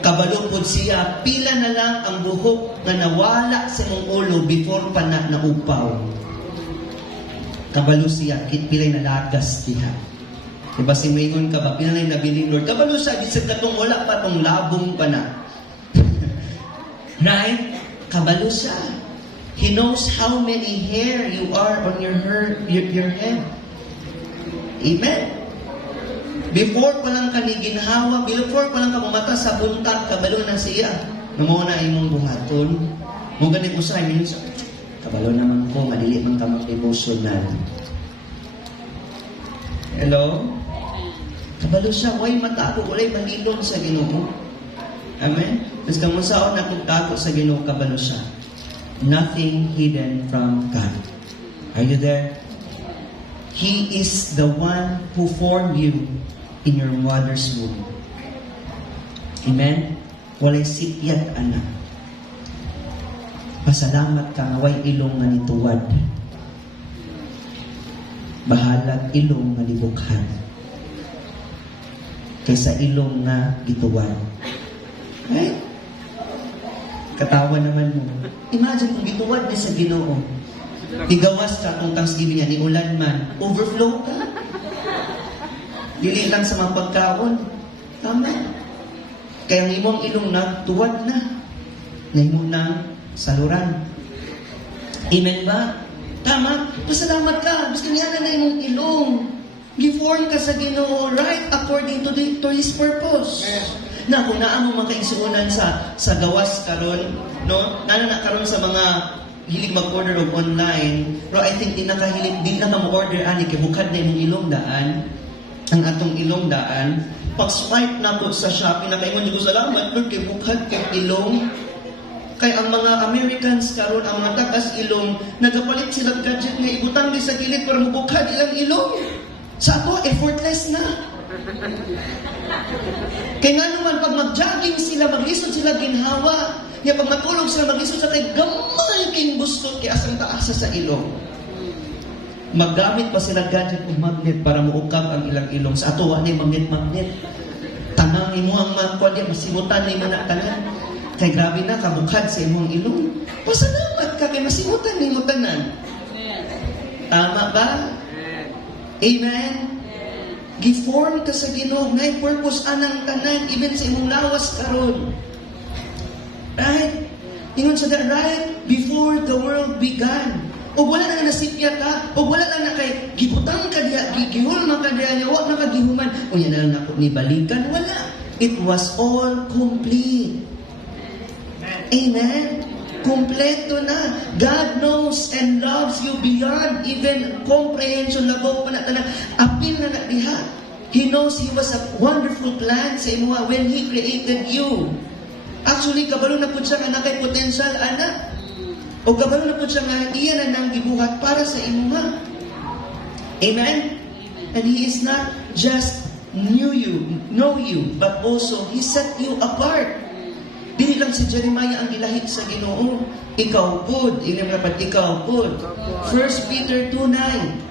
Kabalo pod siya pila na lang ang buhok nga nawala sa imong ulo before pa na naupaw. Kabalo siya, pilay na lagas diha. Diba si Maygon ka ba? Pinalay nabiling Lord. Kabalo siya, bisag na tong wala pa tong labong pa na. Right? Kabalo siya. He knows how many hair you are on your head. Amen? Before pa lang kaniginhawa, before pa lang kamumata sa buntag, kabalo na siya. Namo na imong buhaton. Mo ganit mo sa minsan. Kabalo naman ko, madili man ka mag-emotional. Hello? Kabalo siya, way matago, walay manilon sa Ginoo. Amen? Mas kung saan na kung tago sa Ginoo, kabalo siya. Nothing hidden from God. Are you there? He is the one who formed you in your mother's womb. Amen? Walay sipyat, anak. Pasalamat ka nga way ilong nga nituwad. Bahalag ilong nga libukhan. Kaysa ilong nga gituwad. Right? Katawa naman mo. Imagine kung gituwad niya sa Ginoo. Tigawas ka kung Thanksgiving niya, ni ulan man. Overflow ka. Dili lang sa mga pagkaon. Tama. Kaya ang imong ilong na tuwad na. Na imong nang saluran. Amen ba? Tama? Pasalamat ka. Gusto niya na imong ilong. Giform ka sa Ginoo, right? According to His purpose. Na kung naamo makaisuunan sa gawas karon, no? Na karon sa mga hilig mag-order of online, pero I think di na mo-order ani kay bukad na imong ilong daan. Ang atong ilong daan, pag-swipe na ko sa Shopee, nakaingon ko salamat, Lord, kay bukad kay ilong. Kay ang mga Americans karon, ang mga tagas ilong, nagapalit sila gadget nga ibutang di sa gilid para mabukad ilang ilong. Sa ako, effortless na. Kaya nga naman, pag mag-jogging sila, maglisod sila ginhawa. Kaya pag matulog sila, maglisod sila kay gamay king gusto kaya asang taasa sa ilong. Maggamit pa sila gadget o magnet para muukab ang ilang ilong. Sa ato, ano yung magnet-magnet? Tanang mo ang mga kwadya, masimutan na yung mga tanan. Kaya grabe na, kabukad sa imong ilong. Pasalamat ka, kaya masimutan na yung tanan. Tama ba? Amen? Giform ka sa Ginoo, ngay purpose anang tanan, even sa imong lawas karon. Right? Ingon sa that, right? Before the world began. O wala na nasipya ka, o wala na kay gibutang ka diya, gihulma ka diya, wala na kagihuman. O yan na lang ako ni balikan, wala. It was all complete. Amen? Kumpleto na. God knows and loves you beyond even comprehension. Labaw pa na tanang apil na na diha. He knows He was a wonderful plan sa imuha when He created you. Actually, kabalo na po siya nga nakay potential, anak. O kabalo na po siya nga iya na nang gibuhat para sa imuha. Amen? And He is not just know you, but also He set you apart. Dili lang si Jeremiah ang ilahi sa Ginoo. Ikaw pod, dapat ikaw pod. 1 Peter 2:9.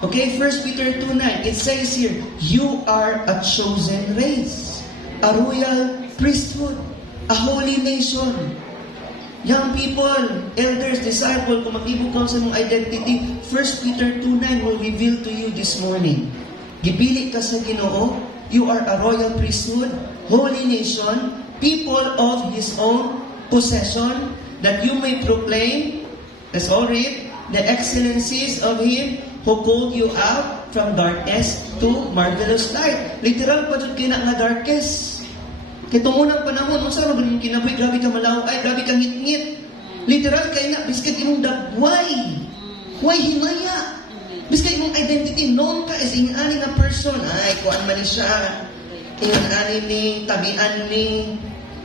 Okay, 1 Peter 2:9. It says here, you are a chosen race, a royal priesthood, a holy nation. Young people, elders, disciples, kung mag-ibog ka sa mong identity, 1 Peter 2:9 will reveal to you this morning. Gipili ka sa Ginoo, you are a royal priesthood, holy nation, people of His own possession, that you may proclaim, let's all read, the excellencies of Him who called you out from darkness to marvelous light. Literal pa dyan kina nga darkness. Kitong unang panahon, unsa ra ganun kinabuhi, grabe ka malaw, ay grabe ka ngit-ngit. Literal kay na biskat imong dagway. Why himaya? Biskat imong identity known ka as ingani na person. Ay kuan man ni siya. Ingani ni tabian ni.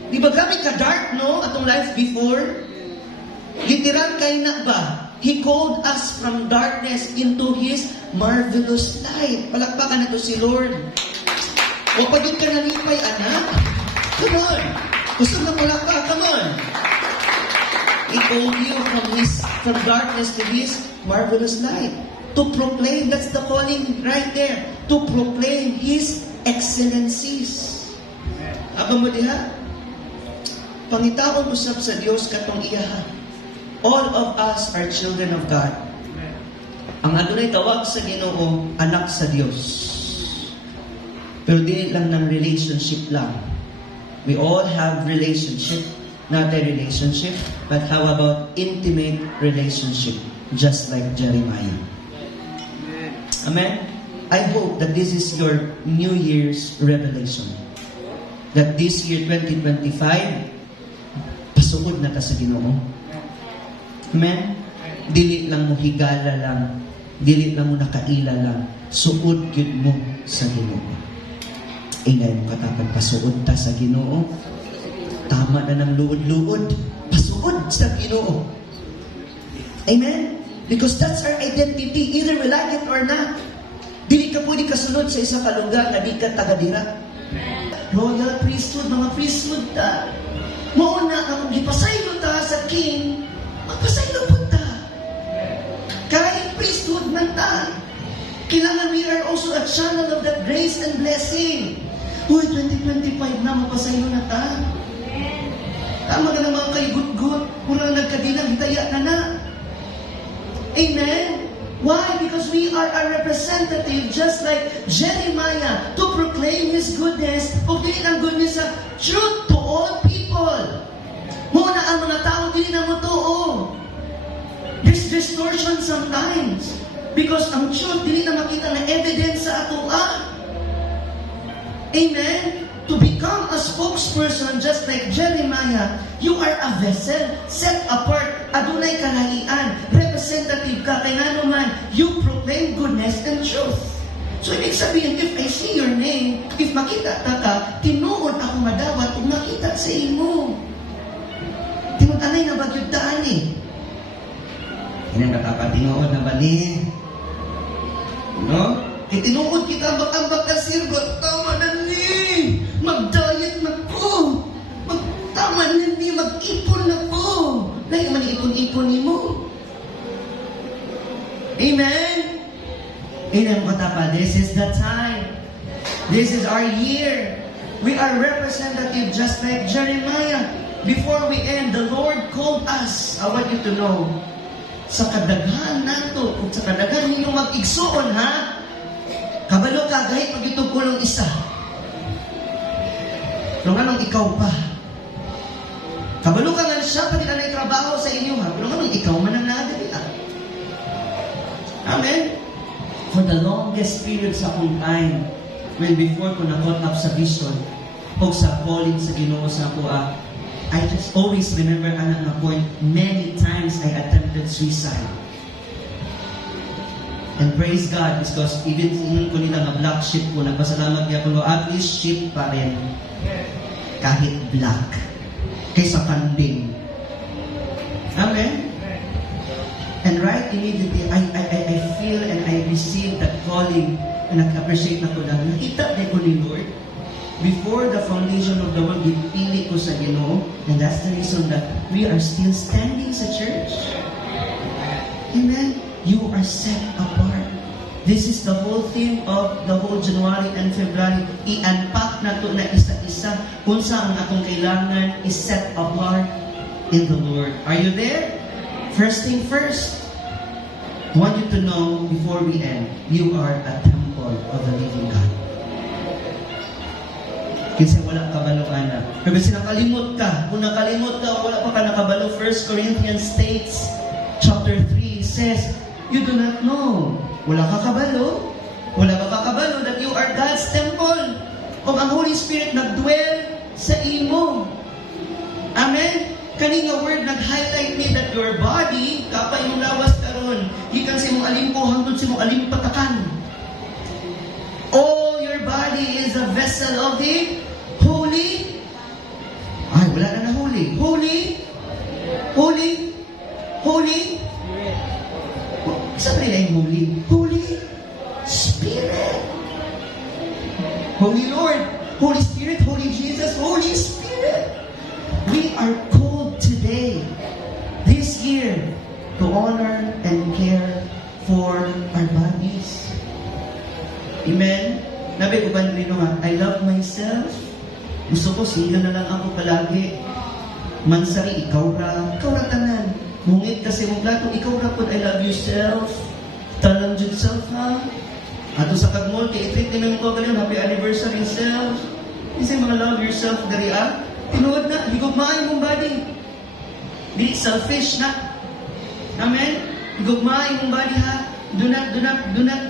Di ba grabe ka dark no atong life before? Literal kay na ba? He called us from darkness into His marvelous light. Palakpakan na to si Lord. O pagod ka nalipay, anak. Come on. Gusto na mula ka. Come on. He called you from darkness to His marvelous light. To proclaim, that's the calling right there. To proclaim His excellencies. Abang mo diha? Pangitaon usab sa Dios katong iyaha. All of us are children of God. Ang adunay tawag sa Ginoo, anak sa Dios. Pero di lang ng relationship lang. We all have relationship, not a relationship, but how about intimate relationship, just like Jeremiah. Amen? I hope that this is your New Year's revelation. That this year, 2025, pasugod na ta sa Ginoo. Amen? Dili lang mo higala lang. Dili lang mo nakaila lang. Suod yun mo sa Ginoo. Ingay mo katapan, pasuod ta sa Ginoo. Tama na ng luod-luod. Pasuod sa Ginoo. Amen? Because that's our identity. Either we like it or not. Dili ka pwede kasunod sa isa ka lugar na di ka taga-dira. Royal priesthood, mga priesthood ta. Mauna ang gipasaylo ta sa king. Magpasaylo po ta. Kahit priesthood man ta. Kailangan we are also a channel of that grace and blessing. Uy, 2025 na, magpasaylo na ta. Tama ka na mga kaligut-gut. Kung lang nagkadilang, hitaya ka na. Amen? Why? Because we are a representative just like Jeremiah to proclaim His goodness, pagdili ang goodness sa truth to all people. Muna ang mga tao, dili na mo to, There's distortion sometimes. Because ang truth, dili na makita na evidence sa ato, Amen? To become a spokesperson just like Jeremiah, you are a vessel, set apart, adunay kalahian, representative ka, kaya nga naman, you proclaim goodness and truth. So, ibig sabihin, if I see your name, if makita ta ka, tinuod ako madawat kung makita sa imo. Tinutanay na bagyod taan Inang katapatinuod na ba ni? No? Tinuod kita ambak-ambak ka sirgot, tama na ni! Mag-diet na ko! Tama na ni, mag-ipon na ko! Lahi man ipon-ipon ni mo. Amen? Inang katapa, this is the time. This is our year. We are representative just like Jeremiah. Before we end, the Lord called us. I want you to know, sa kadaghan nato, kung sa kadaghan ninyo mag-igsuon, kabalo ka, kahit pag ito ko ng isa. Pero anong ikaw pa? Kabalo ka nga siya, pati na trabaho sa inyo, Pero anong ikaw man ang nagalita? Amen? For the longest period sa akong time, when before ko na-caught up sa vision, o sa calling sa Ginoo sa ako, I just always remember anak na point, many times I attempted suicide. And praise God, because even ko nila nga black sheep ko, nagpasalamat niya ko, at least sheep pa rin. Kahit black. Kaysa kambing. Amen? And right immediately, I feel and I receive that calling and nag-appreciate na ko lang. Nakita din ko ni Lord. Before the foundation of the world, gipili ko sa Ginoo. And that's the reason that we are still standing sa church. Amen? You are set apart. This is the whole theme of the whole January and February. I-unpack na to na isa-isa kung saan atong kailangan is set apart in the Lord. Are you there? First thing first, I want you to know before we end, you are a temple of the living God. Kasi wala kabalo na. Pero sinakalimot ka. Kung nakalimot ka, wala pa ka nakabalo. 1 Corinthians states, chapter 3 says, you do not know. Wala ka kabalo. Wala ka kabalo that you are God's temple. O ang Holy Spirit nagdwell sa imo. Amen? Kaninga word nag-highlight me that your body, kapay mong lawas karon, ikan si mong alimpo, hangtod si mong alimpatakan. All your body is a vessel of the holy. Ay, wala na holy. Holy. Holy. Holy. Saan rin ay holy? Holy Spirit. Holy Lord. Holy Spirit. Holy Jesus. Holy Spirit. We are called today, this year, to honor and care for our bodies. Amen? Nabi ko ba nito nga, I love myself. Gusto ko, single na lang ako palagi. Mansari, ikaw ra tanan. Mungit kasi mong plato, ikaw ra po, I love yourself. Tanan dyan self, ha? Ato sa kagmol, kay i-treat namin ko kayo, happy anniversary self. Kasi mga love yourself, dari tinuod na, higugmaan mong body. Di selfish na. Amen? Higugmaan mong body, ha? Do not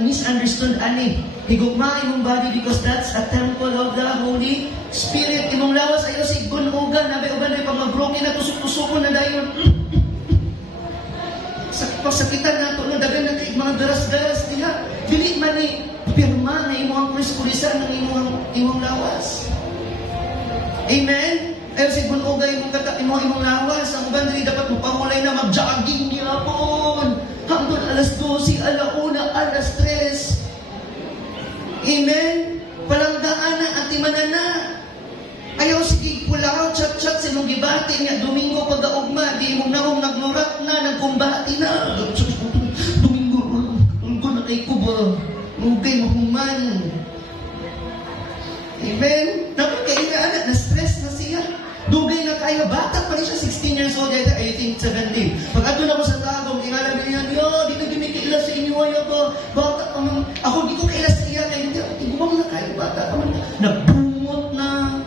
misunderstood ani. Higugmaan mong body because that's a temple of the Holy Spirit. Imong lawas ayo si gunugan, nabi uban ay pamabroken na tusok-tusokon na dayon. Sa pasakitan nato no dagan na kay mga daras-daras diha. Dili man ni pirma na imong kulis-kulisan ng imong lawas. Amen? Ayaw si bunugay mong imong lawas. Ang uban dili dapat mo pamulay na mag-jogging niya po. Hangtod alas 12, alauna, alas 3. Amen? Palanggaan na at imanan na. Ayaw sige pulaw, chat-chat sa mong gibati niya. Domingo pag-augma, di mong naong nagnurat na, nagkumbati na. Domingo, tulgo na kay kuba. Mugay mahuman. Amen? Napagkainaan na, na-stress na siya. Dugay na kayo, bata pa rin siya, 16 years old, I think 17. Pag ato na ko sa tagong, ingala niya, di ka gumikila sa inyo, ko, bata pa man, ako di ko kaila sa iya, kayo, igumang na kayo, bata pa man, nabungot na,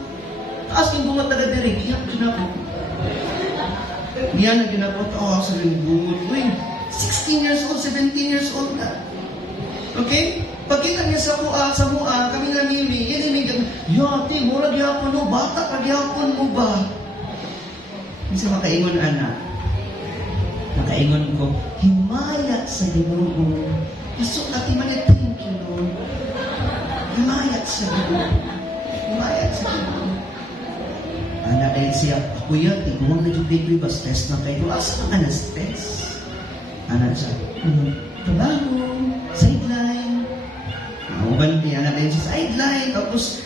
taas yung bungot na gadiri, diyan din ako. Diyan na ginapot, sa rin bungot, 16 years old, 17 years old na. Okay? Pagkita niya sa mua, kami nga mimi, yan yung yati, mura gyapon mo, bata ka gyapon mo ba? Isa makaingon, anak. Makaingon ko, himayat sa Ginoo. Pasok natin man, thank you, Lord. Himayat sa Ginoo. Himayat sa Ginoo. Anak, dahil siya, ako yan, tigawang na yung baby, ba stress na kayo. Asa ka na stress? Anak siya, trabaho, sideline. Uban niya na din sa sideline, tapos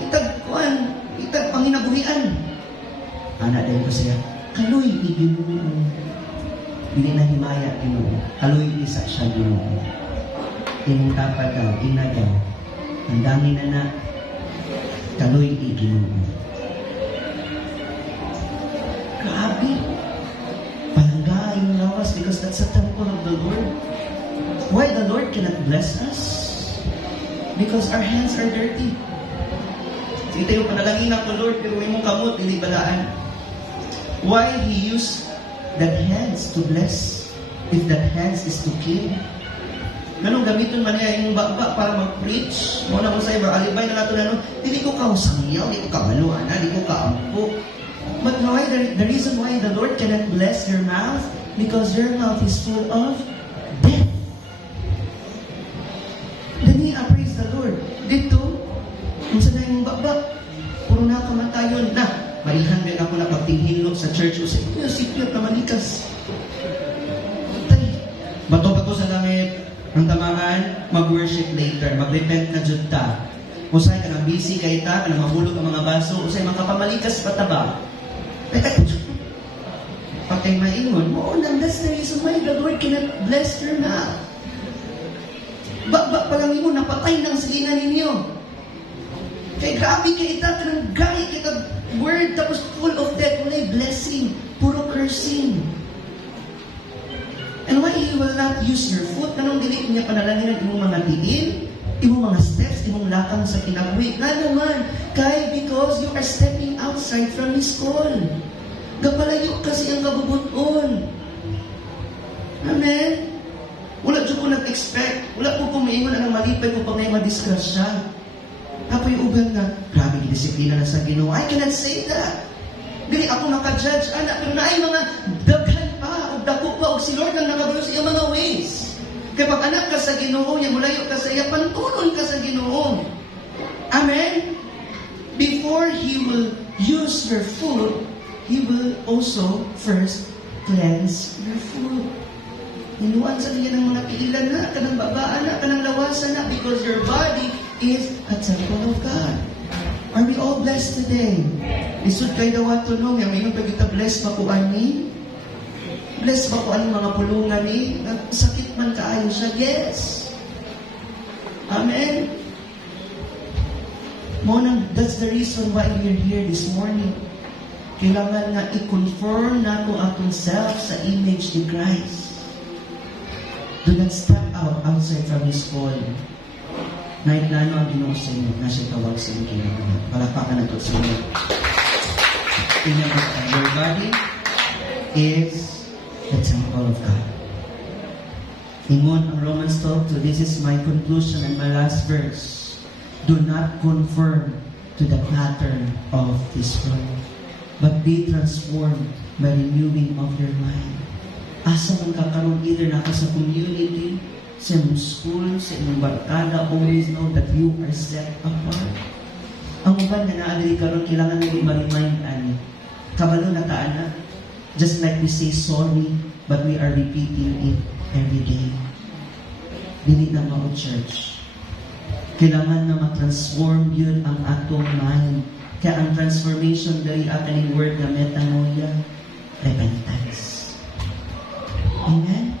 itag panginabuhian. Anak din ko siya, kaloy Ginoo. Hindi na himaya Ginoo. Kaloy isa siya Ginoo. Imong tapad daw, ina daw. Ang dami na kaloy Ginoo. Grabe. Palangga yung lawas because that's a temple of the Lord. Why the Lord cannot bless us? Because our hands are dirty. Sige tayo, panalangin ako, Lord, pero may mong kamot, hindi balaan. Why He used that hands to bless if that hands is to kill? Ganun gamiton man niya yung baba para mag-preach. Muna ko sa iba, alibay na nato na, hindi ko kausangyaw, hindi ko kabalo, di ko kaampo. But why? The reason why the Lord cannot bless your mouth, because your mouth is full of death. Then praise the Lord. Dito, kung sa na yung baba, puro na kamatayon na. Maihan rin ako na pagtinghinlo sa church o sa ito yung siklot na manikas. Tay, bato-bato sa langit, ang tamaan, mag-worship later, mag-repent na jud ta. Usay ka nang busy kay ta, ka nang mahulog ang mga baso, usay makapamalikas pa ta ba? Patay maingon, that's the reason why the Lord cannot bless your mouth. Ba pa lang mo, napatay ng silingan ninyo. Kaya grabe kayo ita, kanang gaya kita word, tapos full of death, walay blessing, puro cursing. And why you will not use your foot? Anong dili niya panalangin imong mga tiil, imong mga steps, imong lakang sa kinagwi? Nga naman, kaya because you are stepping outside from His call. Gapalayo kasi ang kabubuton. Amen? Wala dyan ko nag-expect. Wala po kumaingon ang malipay ko pag may madisgrasya. Apo yung uban na, grabe disiplina na sa Ginoo. I cannot say that. Dili ako naka-judge, anak. Pero na ay mga daghan pa, o dako pa, o si Lord lang nakabalo sa iyang mga ways. Kaya pag anak ka sa Ginoo, niya mulayo ka sa iya, pantulon ka sa Ginoo. Amen? Before He will use your food, He will also first cleanse your food. Inuwan sa niya ng mga piilan na, kanang babaan na, kanang lawasan na, because your body is a temple of God. Are we all blessed today? Isod kayo daw at tunong, yung mayroon pag kita blessed pa po ani? Blessed pa po ang mga pulungan ni? Sakit man kaayo siya? Yes. Amen. That's the reason why we're here this morning. Kailangan nga i-confirm nato atong self sa image ni Christ. Do not step out outside from His call. Naiplano ang Ginoo sa inyo na siya tawag sa inyo kailangan. Palapakan na ito sa inyo. Your body is the temple of God. Ingon ang Romans 12:2, this is my conclusion and my last verse. Do not conform to the pattern of this world, but be transformed by renewing of your mind. Asa man kakaroon either naka sa community, sa imong school, sa imong barkada, always know that you are set apart. Ang uban nga naadali karon kailangan naging ma-remind ani. Kabalo na ta ana. Just like we say sorry, but we are repeating it every day. Dili na mao church. Kailangan na ma-transform yun ang atong mind. Kaya ang transformation dali ating word na metanoia, repentance. Amen?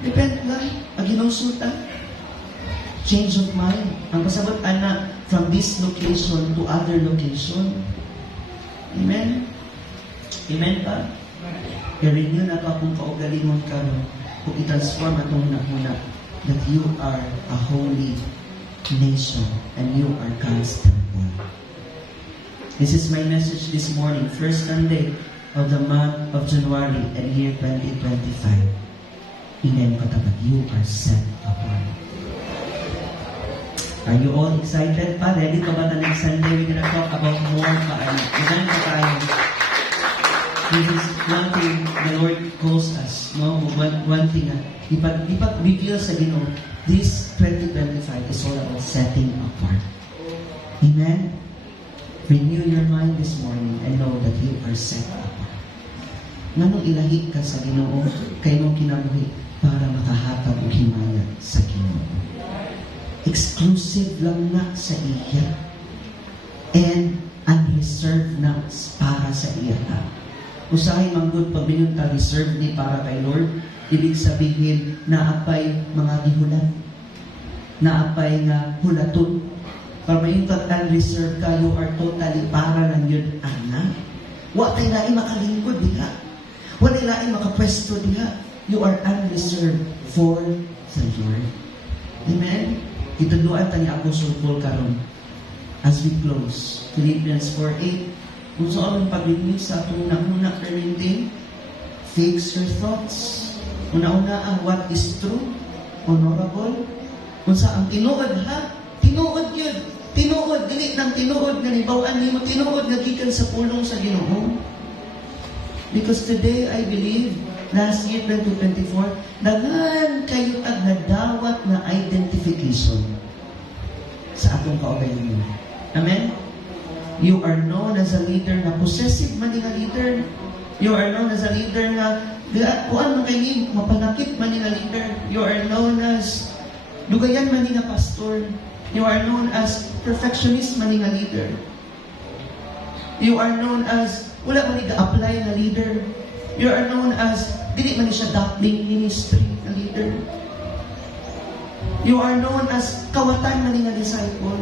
Repent lang. Aginausuta. Change of mind. Ang pasabot ana from this location to other location. Amen? Amen pa? I-renew na ito akong kaugalingon karon kung i-transform atong hunahuna that you are a holy nation and you are God's temple. This is my message this morning, first Sunday of the month of January and year 2025. Inen ko tapat, you are set apart. Are you all excited pa? Ready ka ba the next Sunday? We're gonna talk about more pa. Ilan pa tayo? This is one thing the Lord calls us. No? One thing na ipag-reveal sa Ginoo. This 2025 is all about setting apart. Amen? Renew your mind this morning and know that you are set apart. Nganong ilahi ka sa Ginoo kay mong kinabuhi para makahatag og himaya sa Ginoo. Exclusive lang na sa iya and unreserved na para sa iya. Usahay manggod pag binunta reserved ni para kay Lord, ibig sabihin naapay mga gihulat, naapay nga hulaton. Pag mayuntag unreserved ka, you are totally para lang yun, ana. Wa tayo laing makalingkod diha. Wa tayo laing makapwesto diha. You are unreserved for the Lord. Amen? Ituluan tayo Apostle Paul karon as we close. Philippians 4:8. Kung saan ang pag-renew sa atong una parenting, fix your thoughts. Una-una ang what is true, honorable. Kung saan ang tinuod ha, tinuod yun. Tinuod, dili ng tinuod na nibawaan nimo, tinuod na gikan sa pulong sa Ginoo. Because today, I believe, last year, 2024, daghan kayo tag nadawat na identification sa atong kaugalingon. Amen? You are known as a leader na possessive man nga leader. You are known as a leader na kuan man kay mapanakit man nga leader. You are known as dugayan man nga pastor. You are known as perfectionist man nga leader. You are known as wala man nga apply na leader. You are known as dili man siya dappling ministry na leader. You are known as kawatan man nga disciple.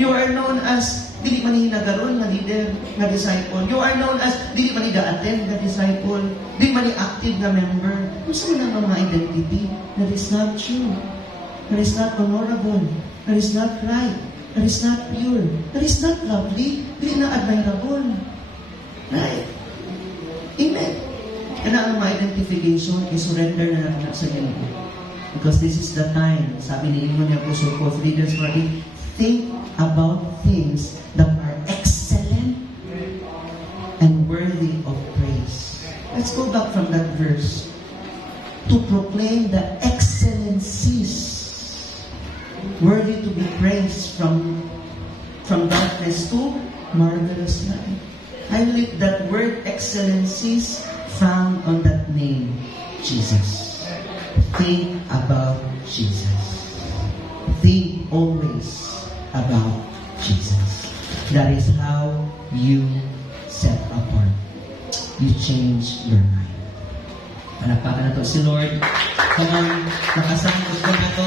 You are known as dili man hinagaron nga leader nga disciple. You are known as dili man ga-attend nga disciple. Dili man active nga member. Gusto na mga identity that is not true. That is not honorable. That is not right. That is not pure. That is not lovely. Dili na admirable. Right? Amen. Kana ang mga identification, i-surrender na natin sa Ginoo. Because this is the time, sabi ni Ingon ni Apostle Paul, leaders for it, think about things that are excellent and worthy of praise. Let's go back from that verse. To proclaim the excellencies worthy to be praised from darkness to marvelous light. I believe that word excellencies found on that name, Jesus. Think about Jesus. Think always about Jesus. That is how you set apart. You change your mind. Panapakan na to si Lord. Kung nakasangkos ko na to,